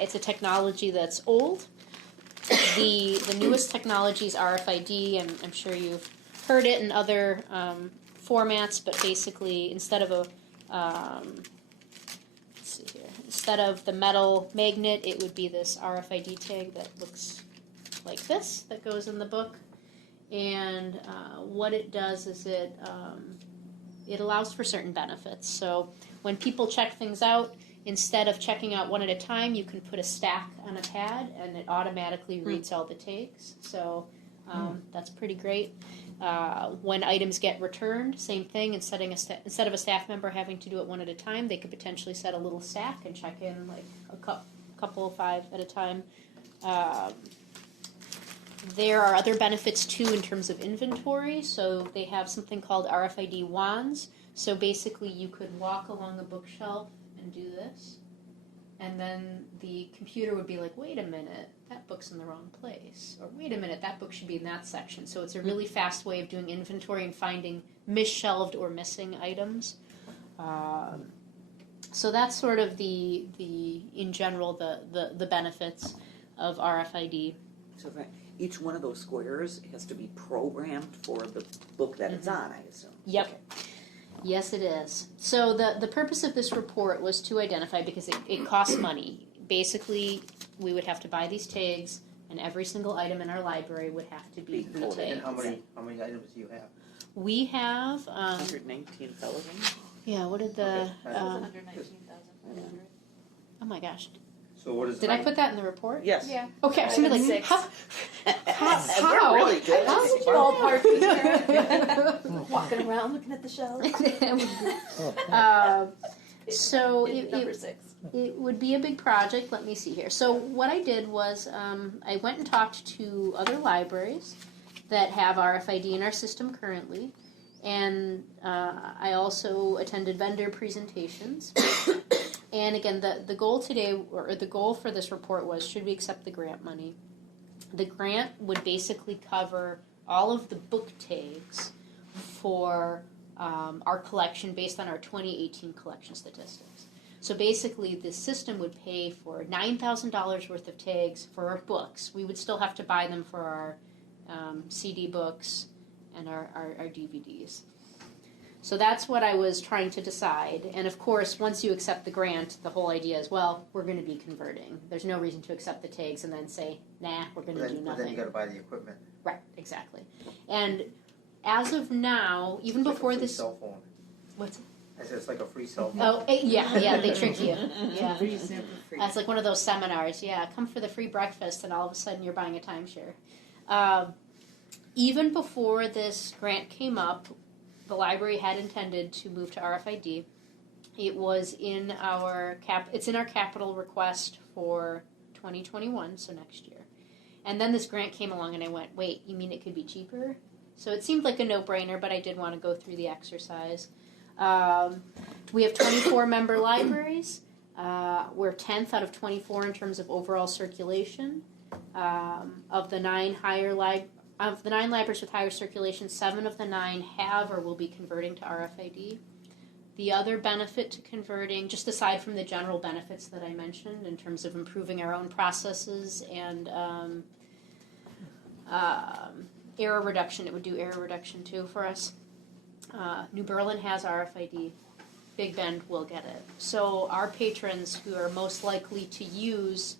It's a technology that's old. The newest technology is RFID, and I'm sure you've heard it in other formats, but basically instead of instead of the metal magnet, it would be this RFID tag that looks like this, that goes in the book. And what it does is it allows for certain benefits. So when people check things out, instead of checking out one at a time, you can put a stack on a pad, and it automatically reads all the tags. So that's pretty great. When items get returned, same thing. Instead of a staff member having to do it one at a time, they could potentially set a little stack and check in like a couple of 5 at a time. There are other benefits too in terms of inventory. So they have something called RFID wands. So basically, you could walk along a bookshelf and do this, and then the computer would be like, wait a minute, that book's in the wrong place, or wait a minute, that book should be in that section. So it's a really fast way of doing inventory and finding misshelved or missing items. So that's sort of the in general the benefits of RFID. So that each one of those squares has to be programmed for the book that it's on, I assume. Yep. Okay. Yes, it is. So the purpose of this report was to identify, because it costs money. Basically, we would have to buy these tags, and every single item in our library would have to be Be coded. And retagged. how many items do you have? We have, 119,000? yeah, what did the, Okay. It was 119,500. oh my gosh. So what is? Did I put that in the report? Yes. Yeah. Okay, I was gonna be like, 6. how? We're really good. How did you all park here? Walking around looking at the shelves. So Number 6. it would be a big project. Let me see here. So what I did was I went and talked to other libraries that have RFID in our system currently, and I also attended vendor presentations. And again, the goal today, or the goal for this report was, should we accept the grant money? The grant would basically cover all of the book tags for our collection based on our 2018 collection statistics. So basically, the system would pay for $9,000 worth of tags for our books. We would still have to buy them for our CD books and our DVDs. So that's what I was trying to decide. And of course, once you accept the grant, the whole idea is, well, we're going to be converting. There's no reason to accept the tags and then say, nah, we're going to do But nothing. then you gotta buy the equipment. Right, exactly. And as of now, even It's like before a free this, cell phone. what's? I said it's like a free cell phone. Oh, yeah, they trick you. Yeah, that's like one of those seminars. Yeah, come for the free breakfast, and all of a sudden you're buying a timeshare. Even before this grant came up, the library had intended to move to RFID. It was in our it's in our capital request for 2021, so next year. And then this grant came along and I went, wait, you mean it could be cheaper? So it seemed like a no-brainer, but I did want to go through the exercise. We have 24 member libraries. We're 10th out of 24 in terms of overall circulation. Of the 9 libraries with higher circulation, 7 of the 9 have or will be converting to RFID. The other benefit to converting, just aside from the general benefits that I mentioned in terms of improving our own processes and error reduction, it would do error reduction too for us. New Berlin has RFID. Big Bend will get it. So our patrons who are most likely to use,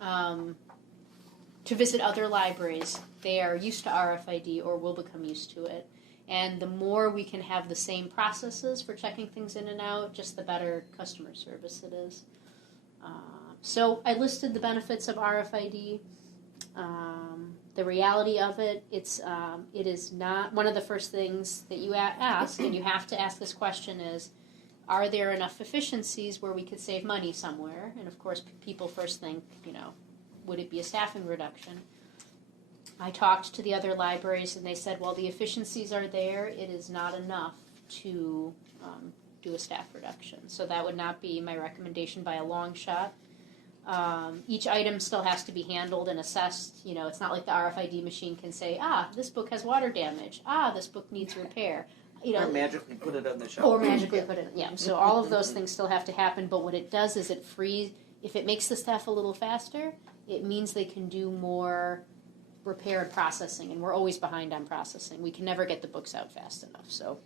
to visit other libraries, they are used to RFID or will become used to it. And the more we can have the same processes for checking things in and out, just the better customer service it is. So I listed the benefits of RFID. The reality of it, it is not one of the first things that you ask, and you have to ask this question is, are there enough efficiencies where we could save money somewhere? And of course, people first think, would it be a staffing reduction? I talked to the other libraries and they said, well, the efficiencies are there. It is not enough to do a staff reduction. So that would not be my recommendation by a long shot. Each item still has to be handled and assessed. It's not like the RFID machine can say, this book has water damage. This book needs repair. Or magically put it on the shelf. Or magically put it, yeah. So all of those things still have to happen, but what it does is it frees, if it makes the staff a little faster, it means they can do more repair and processing, and we're always behind on processing. We can never get the books out fast enough. So,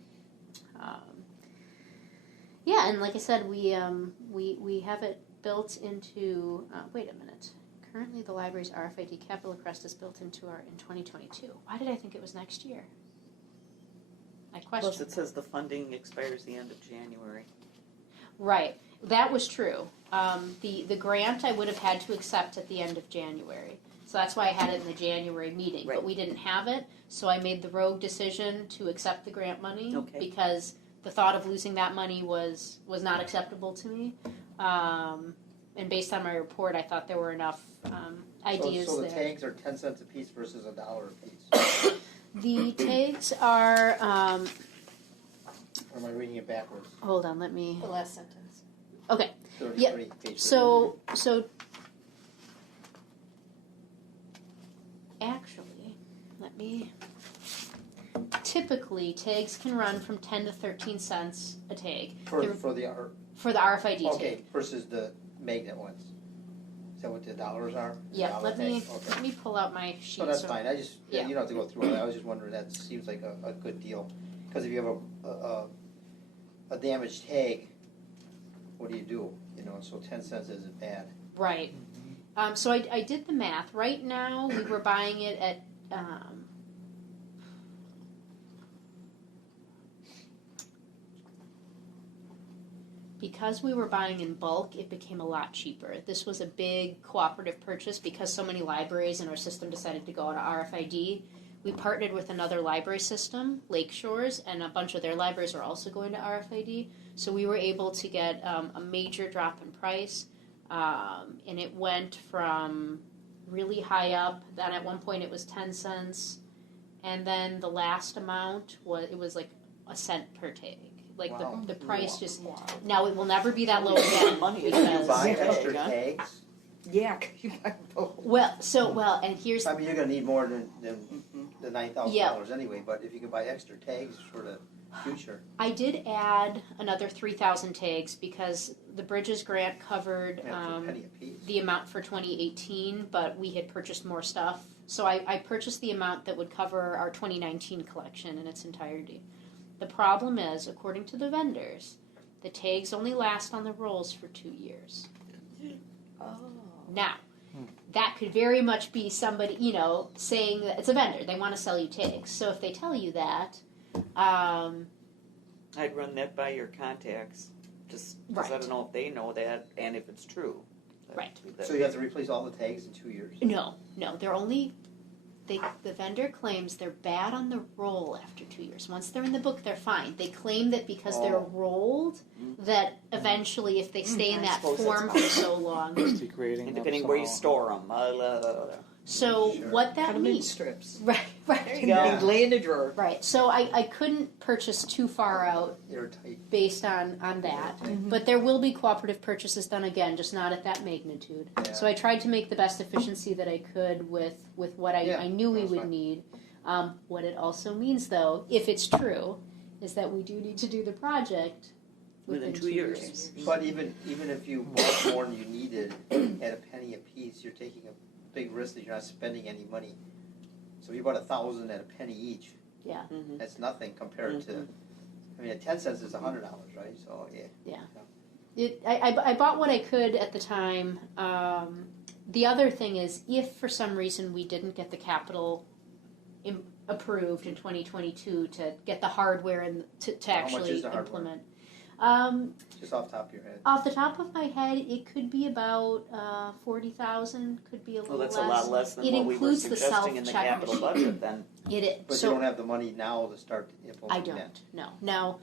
and like I said, we have it built into. Wait a minute. Currently, the library's RFID Capital Crest is built into in 2022. Why did I think it was next year? I question. Plus, it says the funding expires the end of January. Right, that was true. The grant I would have had to accept at the end of January. So that's why I had it in the January meeting. Right. But we didn't have it, so I made the rogue decision to accept the grant money because the thought of losing that money was not acceptable to me. And based on my report, I thought there were enough ideas So the there. tags are 10 cents a piece versus $1 a piece. The tags are, Or am I reading it backwards? hold on, let me, The last sentence. okay. 30, Yeah, 30, page So actually, typically tags can run from 10 to 13 cents a tag. For the art. For the RFID Okay, tag. versus the magnet ones. Is that what the dollars are? Yeah, Dollar let me tag? Okay. pull out my sheet. So that's fine, you don't have to go through it, I was just wondering, that seems like a good deal. Because if you have a damaged tag, what do you do? So 10 cents isn't bad. Right. So I did the math. Right now, we were buying it at because we were buying in bulk, it became a lot cheaper. This was a big cooperative purchase because so many libraries in our system decided to go to RFID. We partnered with another library system, Lakeshores, and a bunch of their libraries are also going to RFID. So we were able to get a major drop in price, and it went from really high up. Then at one point it was 10 cents, and then the last amount was like a cent per tag. Like Wow. the price just now it will never be that low again. Money is Do you because buy Yeah. extra Yeah. tags? Yeah, 'cause you buy both. and here's I mean, you're gonna need more than the $9,000 anyway, but if you could buy extra tags for the future. I did add another 3,000 tags because the Bridges grant covered Yeah, for a penny a piece. the amount for 2018, but we had purchased more stuff. So I purchased the amount that would cover our 2019 collection in its entirety. The problem is, according to the vendors, the tags only last on the rolls for 2 years. Oh. Now, that could very much be somebody, saying that it's a vendor. They want to sell you tags. So if they tell you that, I'd run that by your contacts, just because I Right. don't know if they know that and if it's true. Right. So you have to replace all the tags in 2 years? no, they're the vendor claims they're bad on the roll after 2 years. Once they're in the book, they're fine. They claim that because they're rolled, that eventually, if they stay in I that suppose that's form for so long. It's degrading And them depending where you somehow. store them. So Sure. what Cut that them in means, strips. right, There right, you go. And lay in a drawer. right. So I couldn't purchase too far out Airtight. based on that. But there will be cooperative purchases done again, just not at that magnitude. Yeah. So I tried to make the best efficiency that I could with what I knew we that's would fine. need. What it also means, though, if it's true, is that we do need to do the project Within 2 years. But even if you bought more than you needed at a penny a piece, you're taking a big risk that you're not spending any money. So if you bought 1,000 at a penny each, Yeah. that's nothing compared to, I mean, at 10 cents is $100, right? So, yeah. I bought what I could at the time. The other thing is, if for some reason we didn't get the capital approved in 2022 to get the hardware and to How much actually is the hardware? implement. Just off the top of your head. Off the top of my head, it could be about 40,000. Could be a little Well, that's less. a lot less than It what we were includes the suggesting in the self-check capital machine. budget then. It is. But So you don't have the money now to start I implementing that. don't. No.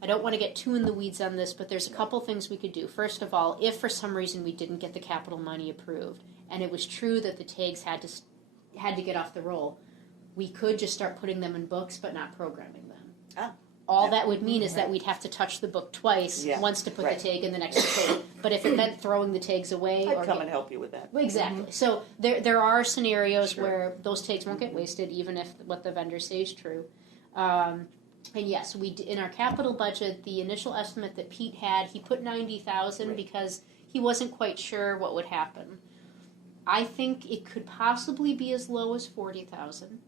I don't want to get too in the weeds on this, but there's a couple things we could do. First of all, if for some reason we didn't get the capital money approved, and it was true that the tags had to get off the roll, we could just start putting them in books, but not programming them. Ah. All Yeah. that would mean is that we'd have to touch the book twice, Yeah. once to put Right. the tag and the next to code. But if it meant throwing the tags away, I'd or come and help you with that. exactly. So there are scenarios Sure. where those tags won't get wasted, even if what the vendor says is true. And yes, in our capital budget, the initial estimate that Pete had, he put 90,000 Right. because he wasn't quite sure what would happen. I think it could possibly be as low as 40,000,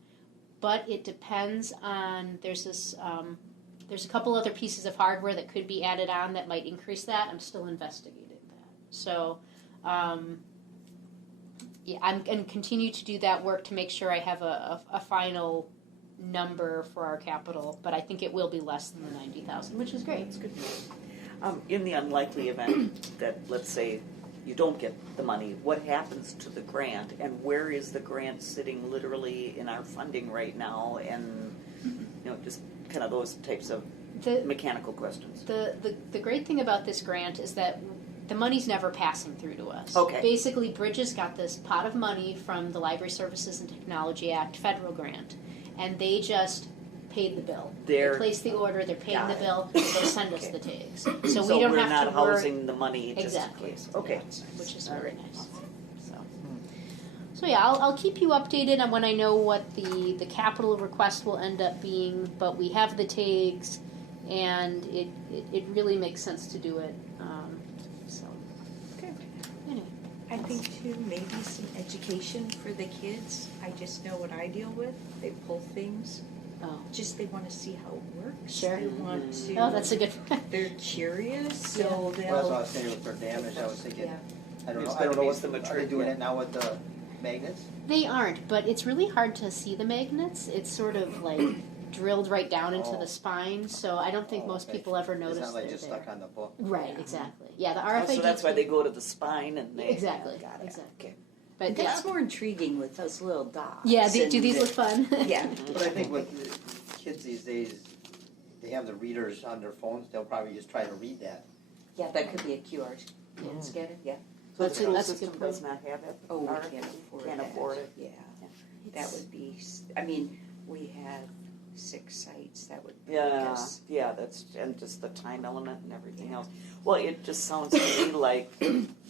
but it depends on there's a couple other pieces of hardware that could be added on that might increase that. I'm still investigating that. So, yeah, I'm going to continue to do that work to make sure I have a final number for our capital, but I think it will be less than the 90,000, which is great. That's good news. In the unlikely event that, let's say, you don't get the money, what happens to the grant, and where is the grant sitting literally in our funding right now, and just kind of those types of The mechanical questions. the great thing about this grant is that the money's never passing through to us. Okay. Basically, Bridges got this pot of money from the Library Services and Technology Act federal grant, and they just paid the bill. They placed the order, they're paying the Got it. bill, they send us the tags. So we So don't we're have not to worry. housing the money just Exactly. in case. Okay. Which is All very right. nice. So yeah, I'll keep you updated on when I know what the capital request will end up being, but we have the tags, and it really makes sense to do it. So Okay. anyway, I think too, maybe some education for the kids. I just know what I deal with. They pull things. oh, Just they want to see how it works. Sure. They want to. oh, that's a good. They're curious, so Well, that's they'll. what I was saying with their damage. I was thinking, Yeah. I don't It's know. gotta I don't know be what's some are they doing yeah. it now with the magnets? They aren't, but it's really hard to see the magnets. It's sort of like drilled right down into the spine, so I don't think Oh, most okay. people ever notice It's not like they're just there. stuck on the book. Right, Yeah. exactly. Yeah, the Oh, RFID. so that's why they go to the spine and they. Exactly, Got it. exactly. Okay. But That's more intriguing with those little dots. yeah, do and these the- look fun? Yeah. But I think with the kids these days, they have the readers on their phones. They'll probably just try to read that. Yeah, that could be a QR scanner, yeah. So the That's a- school that's a system good does not have it? Oh, we Or can't afford can't that. afford it. Yeah, that would be, I mean, we have 6 sites, that would be Yeah, us. yeah, that's, and just the time element and everything else. Well, it just sounds to me like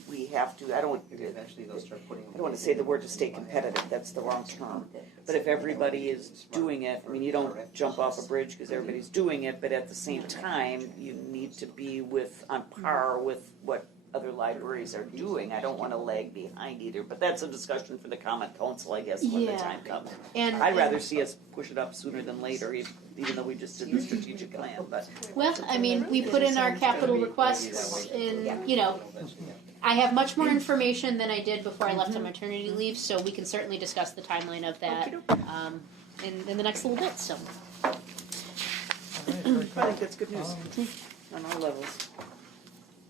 we have to, I don't, Maybe eventually they'll start putting them. I don't want to say the word to stay competitive, that's the wrong term. But if everybody is doing it, I mean, you don't jump off a bridge because everybody's doing it, but at the same time, you need to be on par with what other libraries are doing. I don't want to lag behind either, but that's a discussion for the Common Council, I guess, when the Yeah. time comes. And I'd rather see us push it up sooner than later, even though we just did the strategic plan, but. well, I mean, we put in our capital requests, and I have much more information than I did before I left on maternity leave, so we can certainly discuss the timeline of that in the next little bit. So, All right, very I good. think that's good news on all levels.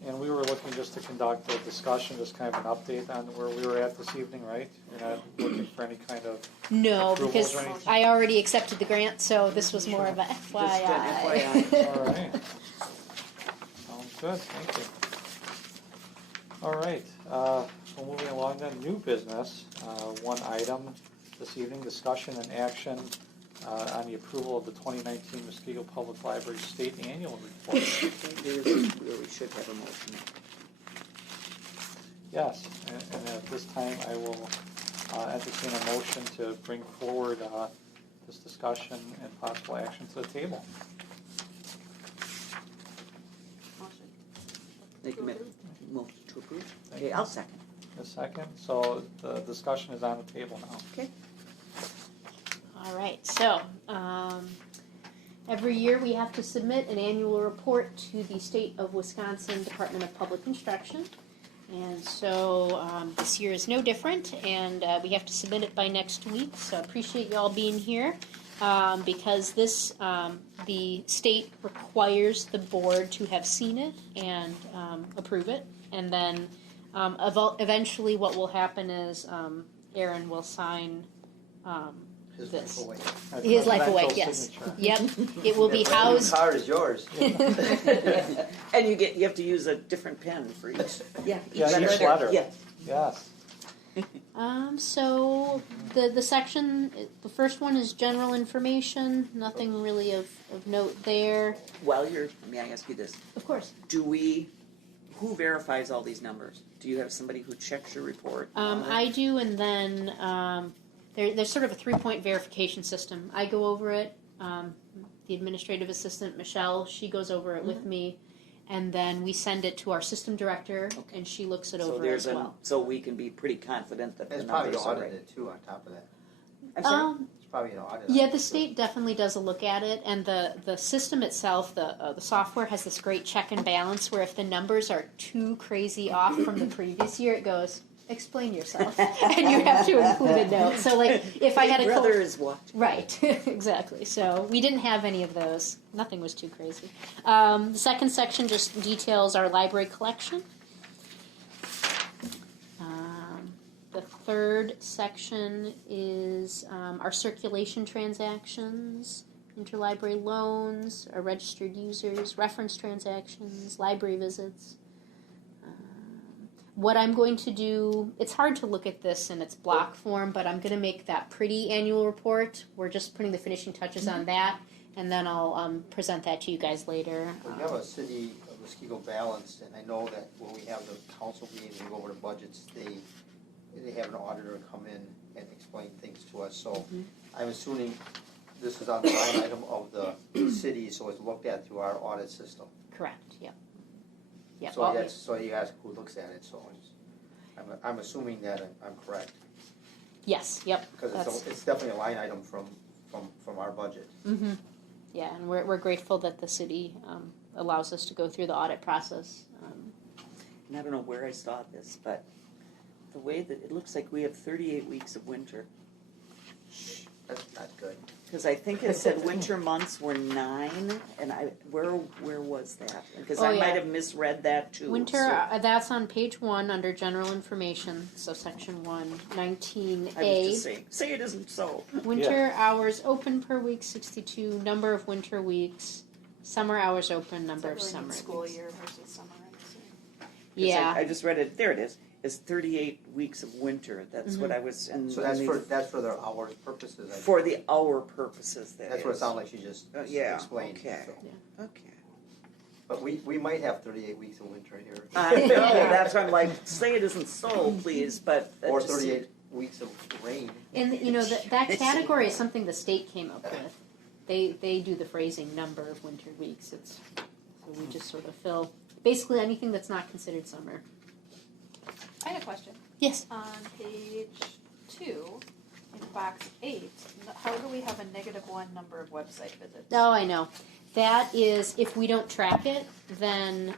And we were looking just to conduct a discussion, just kind of an update on where we were at this evening, right? You're not looking for any kind of No, approvals because or anything? I already accepted the grant, so this was more of a Just FYI. an FYI. All right. Sounds good, thank you. All right, so moving along then, new business. One item this evening, discussion and action on the approval of the 2019 Muskego Public Library State Annual Report. We should have a motion. Yes, and at this time, I will entertain a motion to bring forward this discussion and possible action to the table. Make a motion to approve. Okay, I'll second. A second, so the discussion is on the table now. Okay. All right, so every year we have to submit an annual report to the State of Wisconsin Department of Public Instruction. And so this year is no different, and we have to submit it by next week. So I appreciate you all being here because this, the state requires the board to have seen it and approve it. And then eventually what will happen is Aaron will sign His this. life away. His life away, Presidential yes. signature. Yep, it will be That housed. car is yours. And you have to use a different pen for each. Yeah, each letter. Yeah. Yes. So the section, the first one is general information, nothing really of note there. While may I ask you this? Of course. Who verifies all these numbers? Do you have somebody who checks your report? I do, and then there's sort of a 3-point verification system. I go over it. The administrative assistant, Michelle, she goes over it with me. And then we send it to our system director, and she looks it over as well. So we can be pretty confident that the It's probably numbers are right. audited too on top of that. I'm sorry? It's probably an audit. Yeah, the state definitely does a look at it, and the system itself, the software has this great check and balance where if the numbers are too crazy off from the previous year, it goes, explain yourself, and you have to include a note. So like if I had a brother is watching. Right, exactly. So we didn't have any of those. Nothing was too crazy. The second section just details our library collection. The third section is our circulation transactions, interlibrary loans, our registered users, reference transactions, library visits. What I'm going to do, it's hard to look at this in its block form, but I'm going to make that pretty annual report. We're just putting the finishing touches on that, and then I'll present that to you guys later. We have a city of Muskego balance, and I know that when we have the council meetings and go over the budgets, they have an auditor come in and explain things to us. So I'm assuming this is on the line item of the city, so it's looked at through our audit system. Correct, yep. Yep. So you ask who looks at it, so I'm assuming that I'm correct. Yes, yep. Because it's definitely a line item from our budget. Mm-hmm. Yeah, and we're grateful that the city allows us to go through the audit process. And I don't know where I saw this, but the way that it looks like we have 38 weeks of winter. That's not good. Because I think it said winter months were 9, and where was that? Because I yeah. might have misread that too. Winter, that's on page 1 under general information, so section 1, 19A. I was just say it isn't so. Winter hours open per week, 62. Number of winter weeks. Summer hours open, number of summer school weeks. year versus summer, I assume. 'Cause Yeah. I just read it. There it is. It's 38 weeks of winter. That's what I was. And So that's for their hours purposes. for the hour purposes. That's what it sounded like she just Yeah. explained. Okay. So. Okay. But we might have 38 weeks of winter here. I know. That's why I'm like, say it isn't so, please. But that Or just 38 weeks of rain. And you know that category is something the state came up with. They do the phrasing number of winter weeks. So we just sort of fill basically anything that's not considered summer. I had a question. Yes. On page 2, in box 8, how do we have a -1 number of website visits? Oh, I know. That is, if we don't track it, then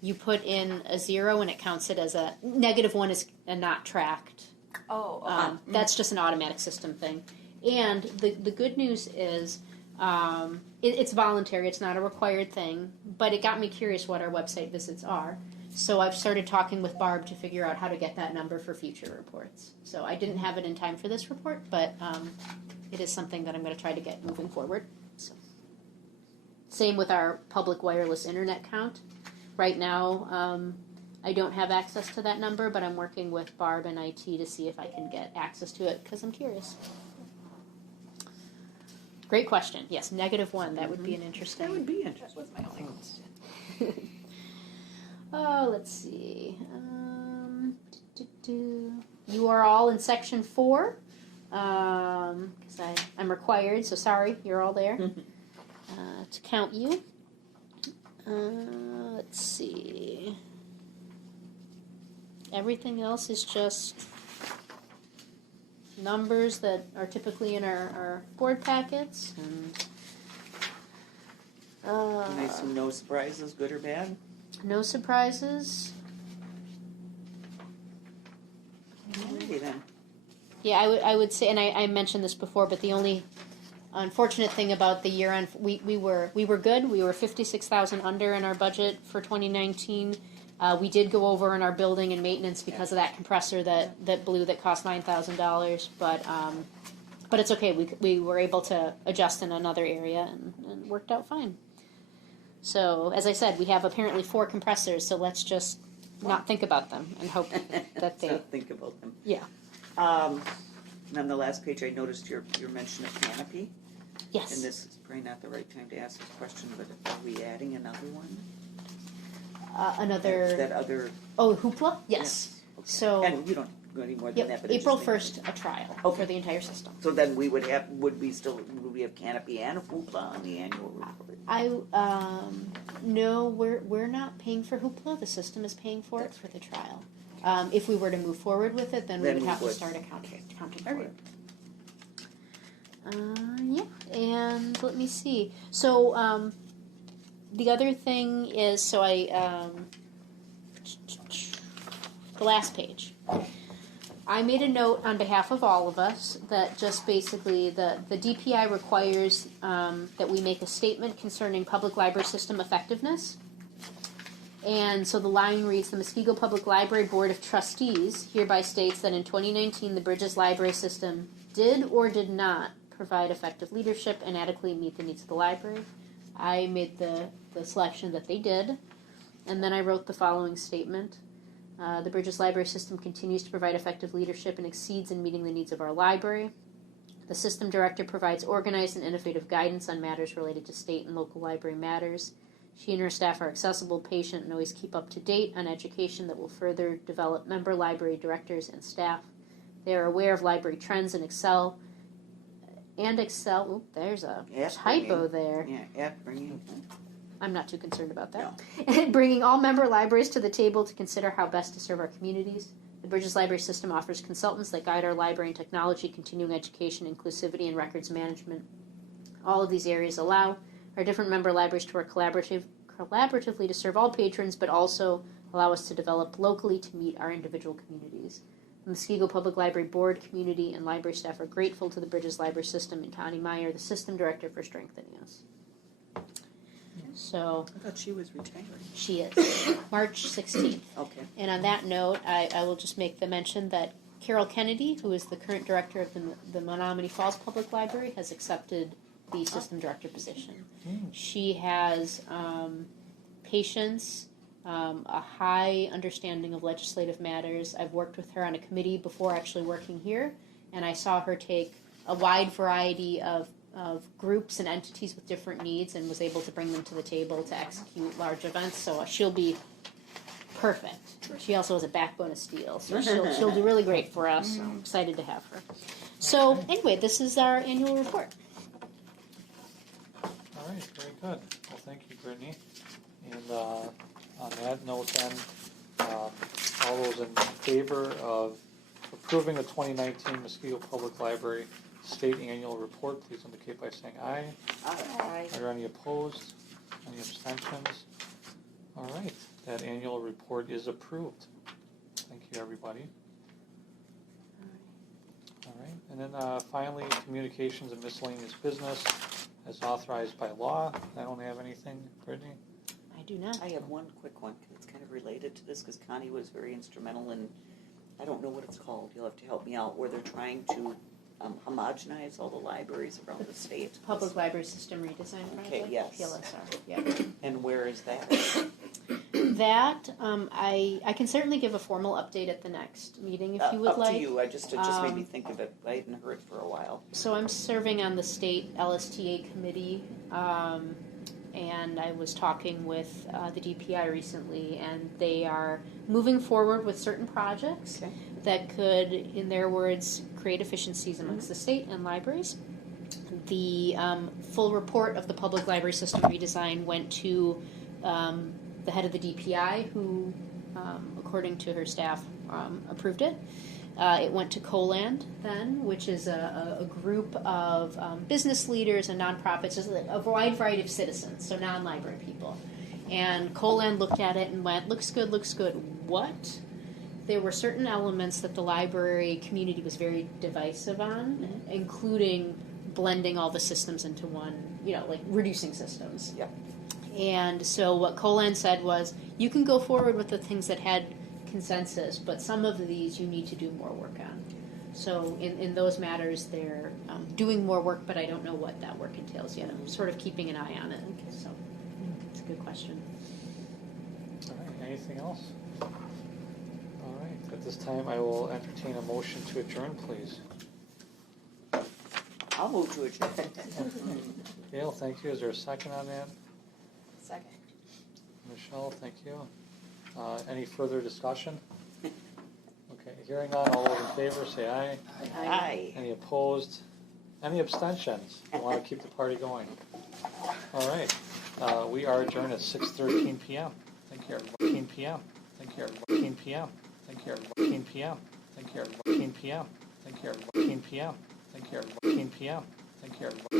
you put in a 0 and it counts it as a -1 is a not tracked. Oh, okay. That's just an automatic system thing. And the good news is It's voluntary, it's not a required thing, but it got me curious what our website visits are. So I've started talking with Barb to figure out how to get that number for future reports. So I didn't have it in time for this report, but it is something that I'm going to try to get moving forward. So. Same with our public wireless internet count. Right now, I don't have access to that number, but I'm working with Barb and IT to see if I can get access to it because I'm curious. Great question. Yes, -1. That would be an interesting. That would be That interesting. was my only question. Oh, let's see. You are all in section 4 because I'm required. So sorry, you're all there to count you. Let's see. Everything else is just numbers that are typically in our board packets. And I assume no surprises, good or bad? No surprises. Alrighty then. Yeah, I would say, and I mentioned this before, but the only unfortunate thing about the year end, we were good. We were 56,000 under in our budget for 2019. We did go over in our building and maintenance because of that compressor that blew that cost $9,000, but it's okay. We were able to adjust in another area and worked out fine. So as I said, we have apparently 4 compressors. So let's just not think about them and hope that they. Not think about them. Yeah. And on the last page, I noticed your mention of canopy. Yes. And this is probably not the right time to ask this question, but are we adding another one? Another. That other. Oh, hoopla. Yes. Okay. So. And you don't go any more than that. Yep. But it's April just 1st, a trial Okay. for the entire system. So then we would have canopy and a hoopla on the annual report? No, we're not paying for hoopla. The system is paying for it for the trial. If we were to move forward with it, then we would have to start accounting for it. Yeah, and let me see. So the other thing is, the last page. I made a note on behalf of all of us that just basically the DPI requires that we make a statement concerning public library system effectiveness. And so the line reads, the Muskego Public Library Board of Trustees hereby states that in 2019 the Bridges Library System did or did not provide effective leadership and adequately meet the needs of the library. I made the selection that they did. And then I wrote the following statement. The Bridges Library System continues to provide effective leadership and exceeds in meeting the needs of our library. The system director provides organized and innovative guidance on matters related to state and local library matters. She and her staff are accessible, patient, and always keep up to date on education that will further develop member library directors and staff. They are aware of library trends and excel. There's a typo there. Yeah, bringing. I'm not too concerned about that. No. Bringing all member libraries to the table to consider how best to serve our communities. The Bridges Library System offers consultants that guide our library in technology, continuing education, inclusivity, and records management. All of these areas allow our different member libraries to work collaboratively to serve all patrons, but also allow us to develop locally to meet our individual communities. The Muskego Public Library Board, community, and library staff are grateful to the Bridges Library System and Connie Meyer, the system director, for strengthening us. So I thought she was retiring. she is March 16th. Okay. And on that note, I will just make the mention that Carol Kennedy, who is the current director of the Menominee Falls Public Library, has accepted the system director position. She has patience, a high understanding of legislative matters. I've worked with her on a committee before actually working here, and I saw her take a wide variety of groups and entities with different needs and was able to bring them to the table to execute large events. So she'll be perfect. She also has a backbone of steel, so she'll do really great for us. So I'm excited to have her. So anyway, this is our annual report. All right, very good. Well, thank you, Brittany. And on that note then, all those in favor of approving the 2019 Muskego Public Library State Annual Report, please indicate by saying aye. Aye. Are there any opposed? Any abstentions? All right, that annual report is approved. Thank you, everybody. All right, and then finally, communications and miscellaneous business. as authorized by law. I don't have anything, Brittany? I do not. I have one quick one, it's kind of related to this, because Connie was very instrumental in, I don't know what it's called, you'll have to help me out, where they're trying to homogenize all the libraries around the state. Public Library System Redesign Project? Okay, yes. PLSR, yeah. And where is that? That, I can certainly give a formal update at the next meeting if you would Up like. to you, it just made me think of it, I hadn't heard for a while. So I'm serving on the state LSTA committee, and I was talking with the DPI recently, and they are moving forward with certain projects Okay. that could, in their words, create efficiencies amongst the state and libraries. The full report of the public library system redesign went to the head of the DPI, who, according to her staff, approved it. It went to COLAND then, which is a group of business leaders and nonprofits, just a wide variety of citizens, so non-library people. And COLAND looked at it and went, looks good, looks good. What? There were certain elements that the library community was very divisive on, including blending all the systems into one, like reducing systems. Yep. And so what COLAND said was, you can go forward with the things that had consensus, but some of these you need to do more work on. So in those matters, they're doing more work, but I don't know what that work entails yet. I'm sort of keeping an eye on it. So it's a good question. All right, anything else? All right, at this time, I will entertain a motion to adjourn, please. I'll move to adjourn. Gail, thank you. Is there a second on that? Second. Michelle, thank you. Any further discussion? Okay, hearing none, all those in favor say aye. Aye. Any opposed? Any abstentions? I want to keep the party going. All right, we are adjourned at 6:13 p.m. Thank you, everybody. 13 p.m. Thank you, everybody. 13 p.m. Thank you, everybody. 13 p.m. Thank you, everybody. 13 p.m. Thank you, everybody. 13 p.m. Thank you, everybody. 13 p.m. Thank you, everybody.